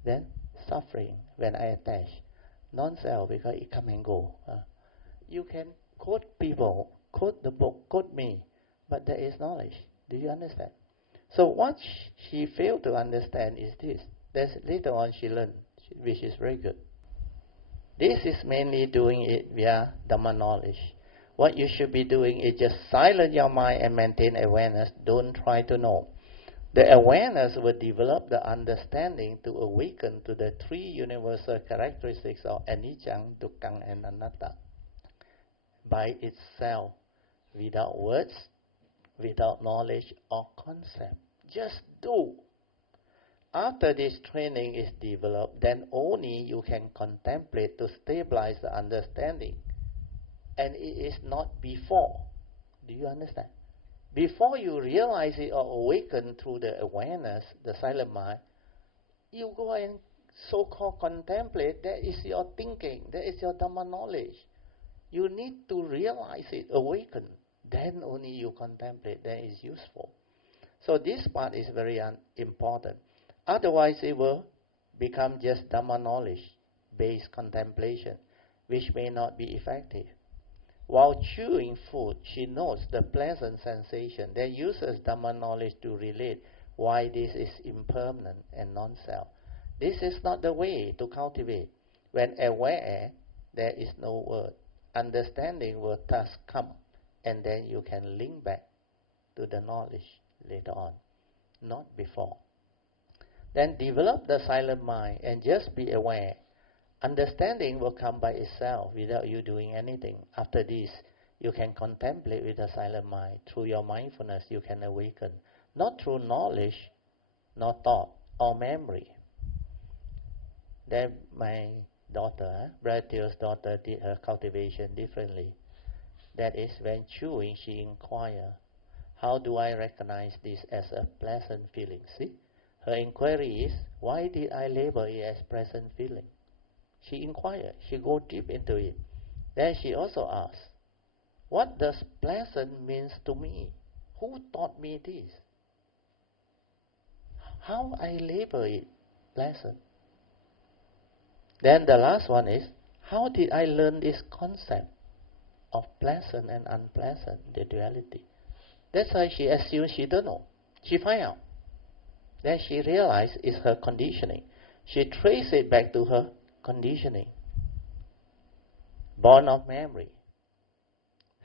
Then suffering when I attach. Non-self because it come and go. You can quote people, quote the book, quote me, but there is knowledge. Do you understand? So what she failed to understand is this. That's later on she learned, which is very good. This is mainly doing it via Dhamma knowledge. What you should be doing is just silence your mind and maintain awareness. Don't try to know. The awareness will develop the understanding to awaken to the three universal characteristics of anicca, dukkha, and anatta by itself, without words, without knowledge or concept. Just do. After this training is developed, then only you can contemplate to stabilize the understanding. And it is not before. Do you understand? Before you realize it or awaken through the awareness, the silent mind, you go and so-called contemplate. That is your thinking. That is your Dhamma knowledge. You need to realize it, awaken. Then only you contemplate. That is useful. So this part is very important. Otherwise, it will become just Dhamma knowledge-based contemplation, which may not be effective. While chewing food, she notes the pleasant sensation. Then uses Dhamma knowledge to relate why this is impermanent and non-self. This is not the way to cultivate. When aware, there is no word. Understanding will thus come, and then you can link back to the knowledge later on, not before. Then develop the silent mind and just be aware. Understanding will come by itself without you doing anything. After this, you can contemplate with the silent mind. Through your mindfulness, you can awaken. Not through knowledge, nor thought, or memory. Then my daughter, Brother Theo's daughter, did her cultivation differently. That is, when chewing, she inquired, how do I recognize this as a pleasant feeling? See? Her inquiry is, why did I label it as pleasant feeling? She inquired. She go deep into it. Then she also asked, what does pleasant means to me? Who taught me this? How I label it pleasant. Then the last one is, how did I learn this concept of pleasant and unpleasant, the duality? That's why she assumes she don't know. She find out. Then she realized it's her conditioning. She traces it back to her conditioning, born of memory.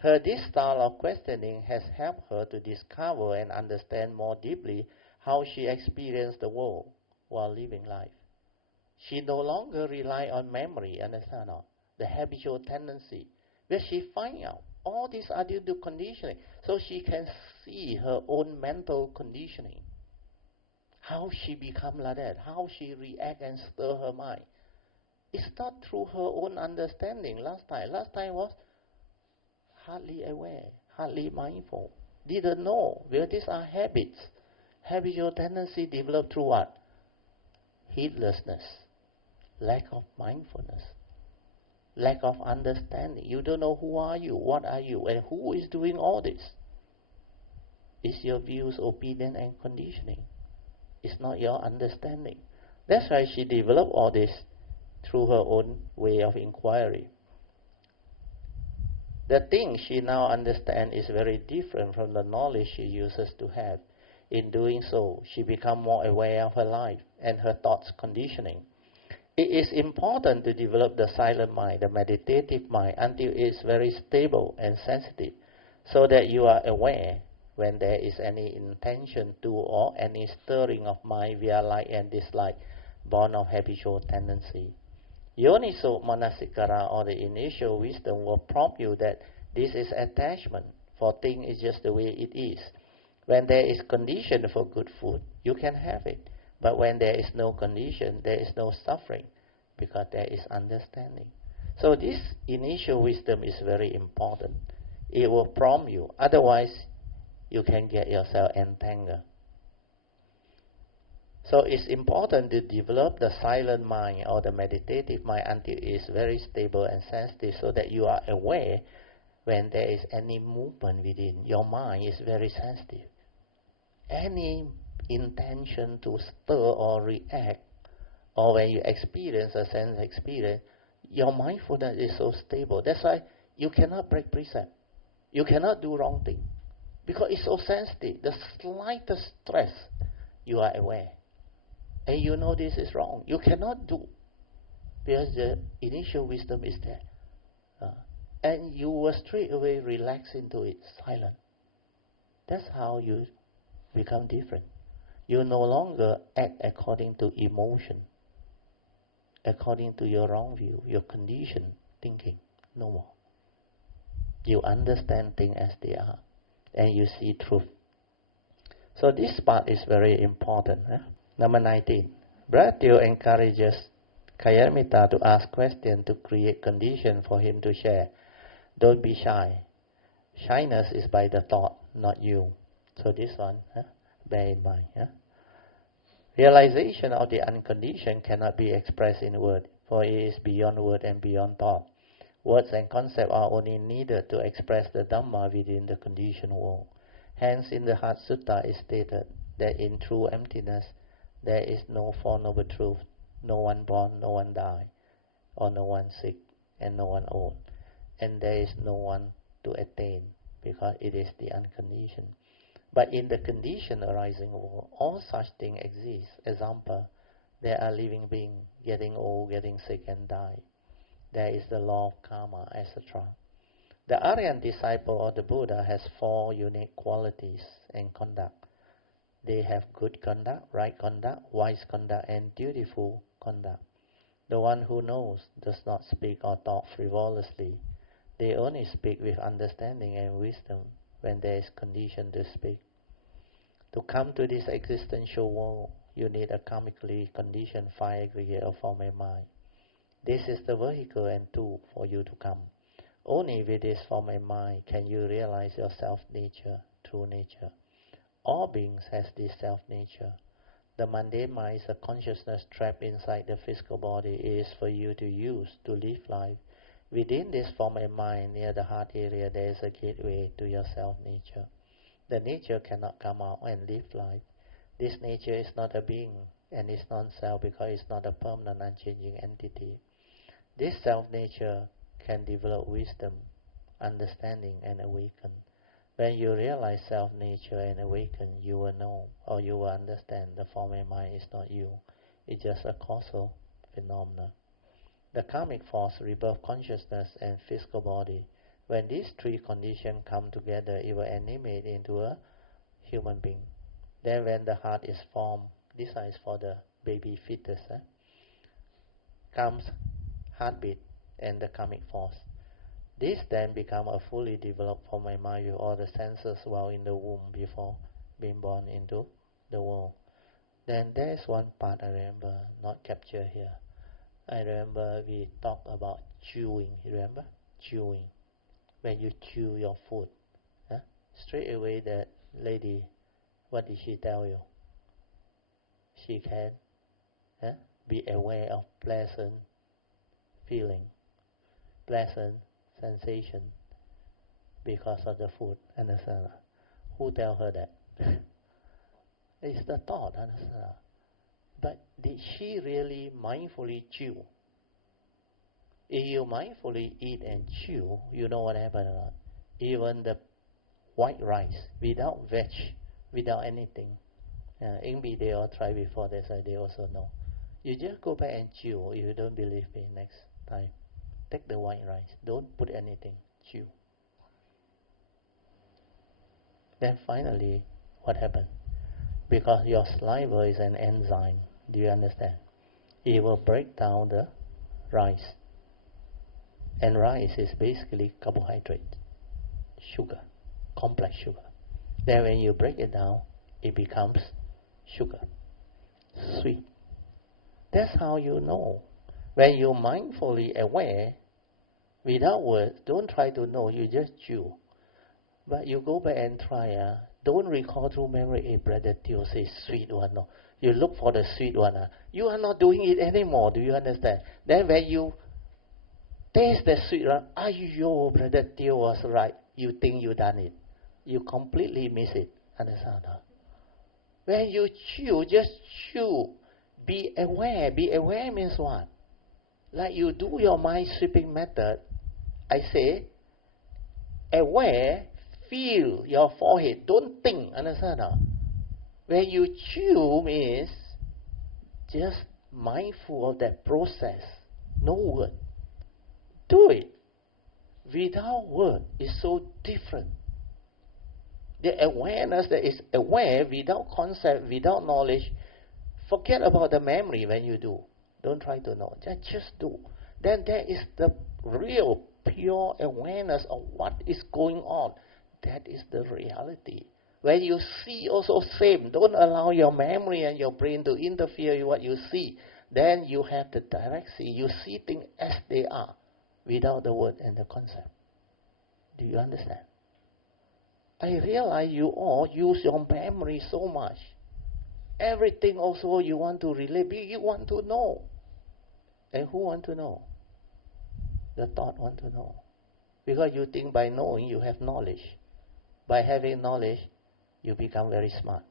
This style of questioning has helped her to discover and understand more deeply how she experienced the world while living life. She no longer relies on memory, understand not? The habitual tendency, where she finds out all these are due to conditioning, so she can see her own mental conditioning, how she become like that, how she react and stir her mind. It's not through her own understanding last time. Last time was hardly aware, hardly mindful, didn't know. Well, these are habits. Habitual tendency developed through what? Heedlessness, lack of mindfulness, lack of understanding. You don't know who are you, what are you, and who is doing all this. It's your views, opinion, and conditioning. It's not your understanding. That's why she developed all this through her own way of inquiry. The thing she now understands is very different from the knowledge she uses to have. In doing so, she becomes more aware of her life and her thoughts conditioning. It is important to develop the silent mind, the meditative mind, until it is very stable and sensitive, so that you are aware when there is any intention to or any stirring of mind via like and dislike, born of habitual tendency. Yoniso manasikara, or the initial wisdom, will prompt you that this is attachment, for thing is just the way it is. When there is condition for good food, you can have it. But when there is no condition, there is no suffering, because there is understanding. So this initial wisdom is very important. It will prompt you. Otherwise, you can get yourself entangled. So it's important to develop the silent mind or the meditative mind until it is very stable and sensitive, so that you are aware when there is any movement within. Your mind is very sensitive. Any intention to stir or react, or when you experience a sense experience, your mindfulness is so stable. That's why you cannot break precept. You cannot do wrong thing, because it's so sensitive. The slightest stress, you are aware. And you know this is wrong. You cannot do, because the initial wisdom is there. And you will straight away relax into it, silent. That's how you become different. You no longer act according to emotion, according to your wrong view, your conditioned thinking. No more. You understand things as they are, and you see truth. So this part is very important. Number 19. Bratio encourages Kayamita to ask questions to create conditions for him to share. Don't be shy. Shyness is by the thought, not you. So this one, bear in mind. Realization of the unconditioned cannot be expressed in word, for it is beyond word and beyond thought. Words and concepts are only needed to express the Dhamma within the conditioned world. Hence, in the Heart Sutta is stated that in true emptiness there is no Four Noble Truth, no one born, no one die, or no one sick, and no one old. And there is no one to attain, because it is the unconditioned. But in the conditioned arising world, all such things exist. Example, there are living beings getting old, getting sick, and die. There is the law of karma, etc. The Aryan disciple of the Buddha has 4 unique qualities and conduct. They have good conduct, right conduct, wise conduct, and dutiful conduct. The one who knows does not speak or talk frivolously. They only speak with understanding and wisdom when there is condition to speak. To come to this existential world, you need a karmically conditioned 5 aggregate of form and mind. This is the vehicle and tool for you to come. Only with this form and mind can you realize your self-nature, true nature. All beings has this self-nature. The mundane mind is a consciousness trapped inside the physical body. It is for you to use to live life. Within this form and mind, near the heart area, there is a gateway to your self-nature. The nature cannot come out and live life. This nature is not a being. and it's non-self because it's not a permanent, unchanging entity. This self-nature can develop wisdom, understanding, and awaken. When you realize self-nature and awaken, you will know, or you will understand the form and mind is not you. It's just a causal phenomena. The karmic force, rebirth consciousness, and physical body, when these three conditions come together, it will animate into a human being. Then when the heart is formed, this is for the baby fetus, comes heartbeat and the karmic force. This then become a fully developed form of mind with all the senses while in the womb before being born into the world. Then there is one part I remember, not captured here. I remember we talked about chewing. You remember? Chewing. When you chew your food. Straight away that lady, what did she tell you? She can be aware of pleasant feeling, pleasant sensation because of the food. Understand? Who tell her that? It's the thought. Understand? But did she really mindfully chew? If you mindfully eat and chew, you know what happened or not? Even the white rice, without veg, without anything. Maybe they all try before this, they also know. You just go back and chew. If you don't believe me, next time, take the white rice. Don't put anything. Chew. Then finally, what happened? Because your saliva is an enzyme. Do you understand? It will break down the rice. And rice is basically carbohydrate, sugar, complex sugar. Then when you break it down, it becomes sugar, sweet. That's how you know. When you're mindfully aware, without words, don't try to know, you just chew. But you go back and try, don't recall through memory, hey, Brother Teo says sweet one. No. You look for the sweet one. You are not doing it anymore, do you understand? Then when you taste the sweet one, ayyo, Brother Teo was right. You think you done it. You completely miss it. Understand? When you chew, just chew. Be aware. Be aware means what? Like you do your mind sweeping method, I say, aware, feel your forehead. Don't think. Understand? When you chew means just mindful of that process. No word. Do it. Without word is so different. The awareness that is aware without concept, without knowledge, forget about the memory when you do. Don't try to know. Just do. Then there is the real, pure awareness of what is going on. That is the reality. When you see also same. Don't allow your memory and your brain to interfere with what you see. Then you have the direct see. You see things as they are without the word and the concept. Do you understand? I realize you all use your memory so much. Everything also you want to relate, you want to know. And who want to know? The thought want to know. Because you think by knowing you have knowledge. By having knowledge, you become very smart.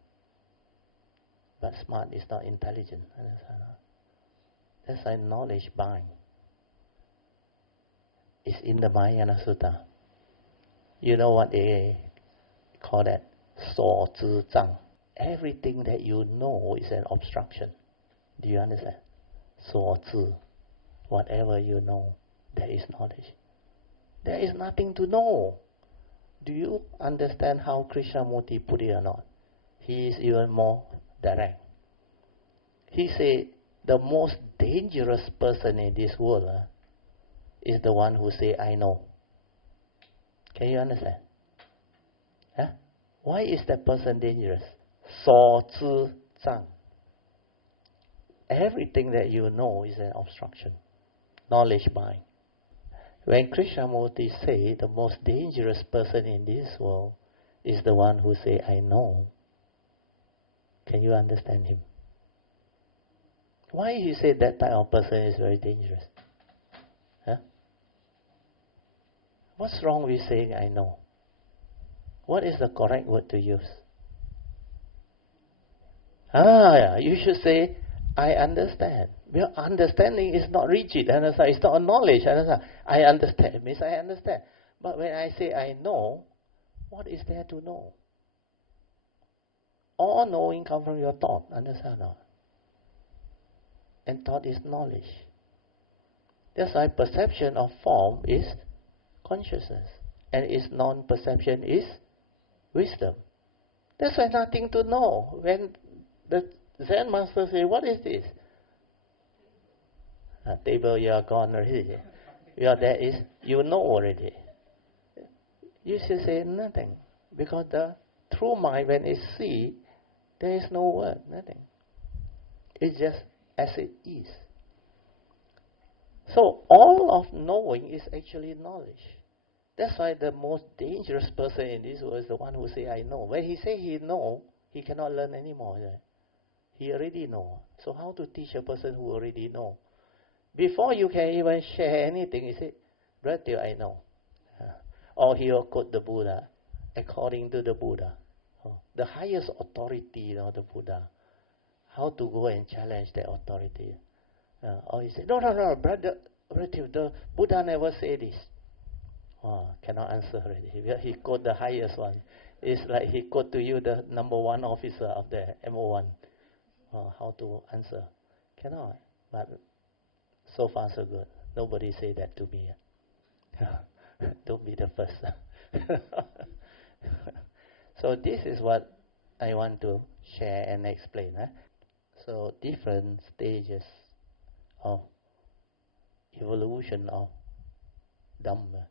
But smart is not intelligent. That's why knowledge bind. It's in the Mahayana Sutta. You know what they call that? 所知障. Everything that you know is an obstruction. Do you understand? 所知. Whatever you know, that is knowledge. There is nothing to know. Do you understand how Krishnamurti put it or not? He is even more direct. He said, the most dangerous person in this world is the one who say, I know. Can you understand? Why is that person dangerous? 所知障. Everything that you know is an obstruction. Knowledge mind. When Krishnamurti say the most dangerous person in this world is the one who say, I know. Can you understand him? Why he said that type of person is very dangerous? What's wrong with saying I know? What is the correct word to use? You should say, I understand. Well, understanding is not rigid, understand? It's not a knowledge, understand? I understand means I understand. But when I say I know, what is there to know? All knowing comes from your thought, understand or not? And thought is knowledge. That's why perception of form is consciousness, and its non-perception is wisdom. That's why nothing to know. When the Zen master say, "What is this?" A table, you are gone already. That is, you know already. You should say nothing, because the true mind, when it see, there is no word, nothing. It's just as it is. So all of knowing is actually knowledge. That's why the most dangerous person in this world is the one who say I know. When he say he know, he cannot learn anymore. Right? He already know. So how to teach a person who already know? Before you can even share anything, he say, "Right till I know." Or he will quote the Buddha, according to the Buddha. The highest authority, the Buddha. How to go and challenge the authority? Or he say, no, brother, the Buddha never say this. Cannot answer already. He quote the highest one. It's like he quote to you the number one officer of the MO1. How to answer? Cannot. But so far so good. Nobody say that to me. Don't be the first. So this is what I want to share and explain. So different stages of evolution of Dhamma.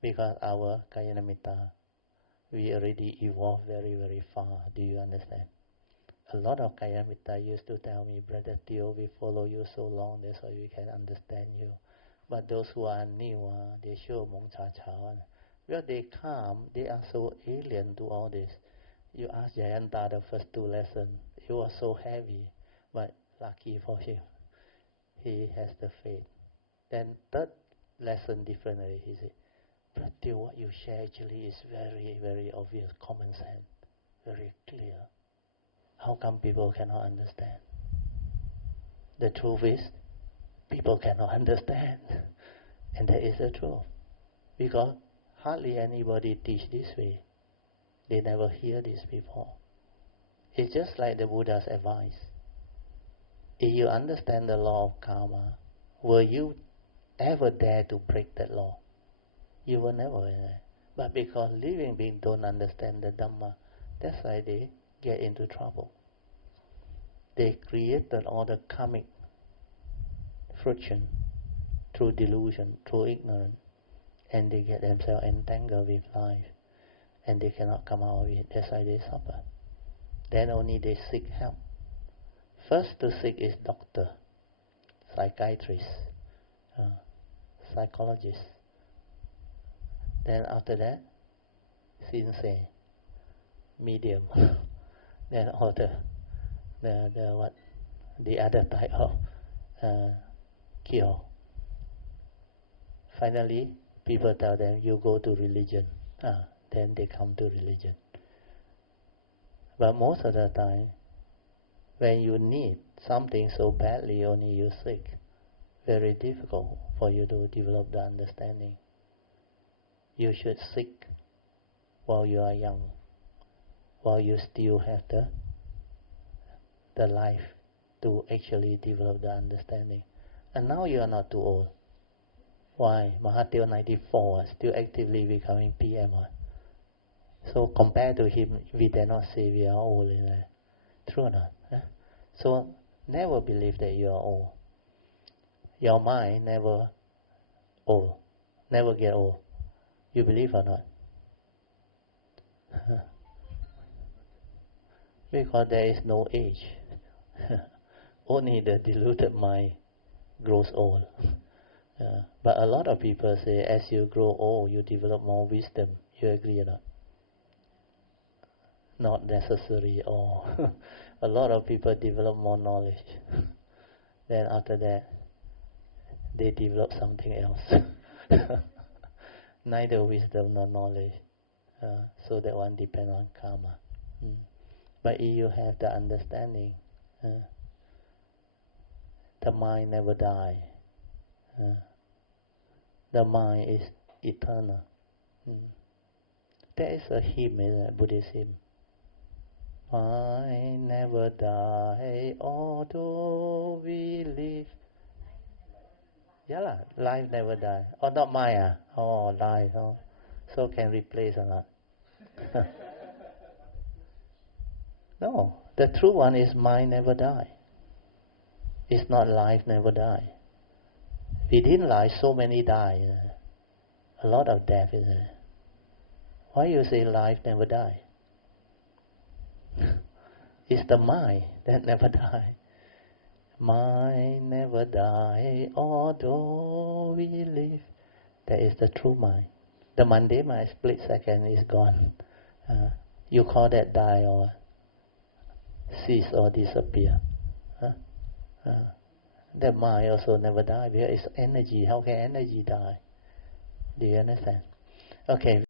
Because our Kayanamitta, we already evolved very, very far. Do you understand? A lot of Kayanamitta used to tell me, "Brother Theo, we follow you so long, that's why we can understand you." But those who are new, they show mong cha cha. Well, they come, they are so alien to all this. You ask Jayanta the first two lessons, it was so heavy, but lucky for him, he has the faith. Then third lesson differently, he said, "But Theo, what you share actually is very, very obvious, common sense, very clear. How come people cannot understand?" The truth is, people cannot understand. And that is the truth. Because hardly anybody teach this way. They never hear this before. It's just like the Buddha's advice. If you understand the law of karma, will you ever dare to break that law? You will never. But because living beings don't understand the Dhamma, that's why they get into trouble. They created all the karmic friction through delusion, through ignorance, and they get themselves entangled with life, and they cannot come out of it. That's why they suffer. Then only they seek help. First to seek is doctor, psychiatrist, psychologist. Then after that, sensei, medium. Then all the other type of cure. Finally, people tell them, "You go to religion." Then they come to religion. But most of the time, when you need something so badly, only you seek. Very difficult for you to develop the understanding. You should seek while you are young, while you still have the life to actually develop the understanding. And now you are not too old. Why? Mahathir 94 still actively becoming PM. So compared to him, we dare not say we are old. True or not? So never believe that you are old. Your mind never old, never get old. You believe or not? Because there is no age. Only the deluded mind grows old. But a lot of people say as you grow old, you develop more wisdom. You agree or not? Not necessary at all. A lot of people develop more knowledge. Then after that, they develop something else. Neither wisdom nor knowledge. So that one depends on karma. But if you have the understanding, the mind never die. The mind is eternal. There is a hymn in Buddhist hymn. Mind never die, although we live. Yeah lah, life never die. Oh, not mine Oh, life. Oh. So can replace or not? No, the true one is mind never die. It's not life never die. Within life, so many die. A lot of death is there. Why you say life never die? It's the mind that never die. Mind never die, although we live. That is the true mind. The mundane mind, split second, is gone. You call that die or cease or disappear? That mind also never die because it's energy. How can energy die? Do you understand? Okay.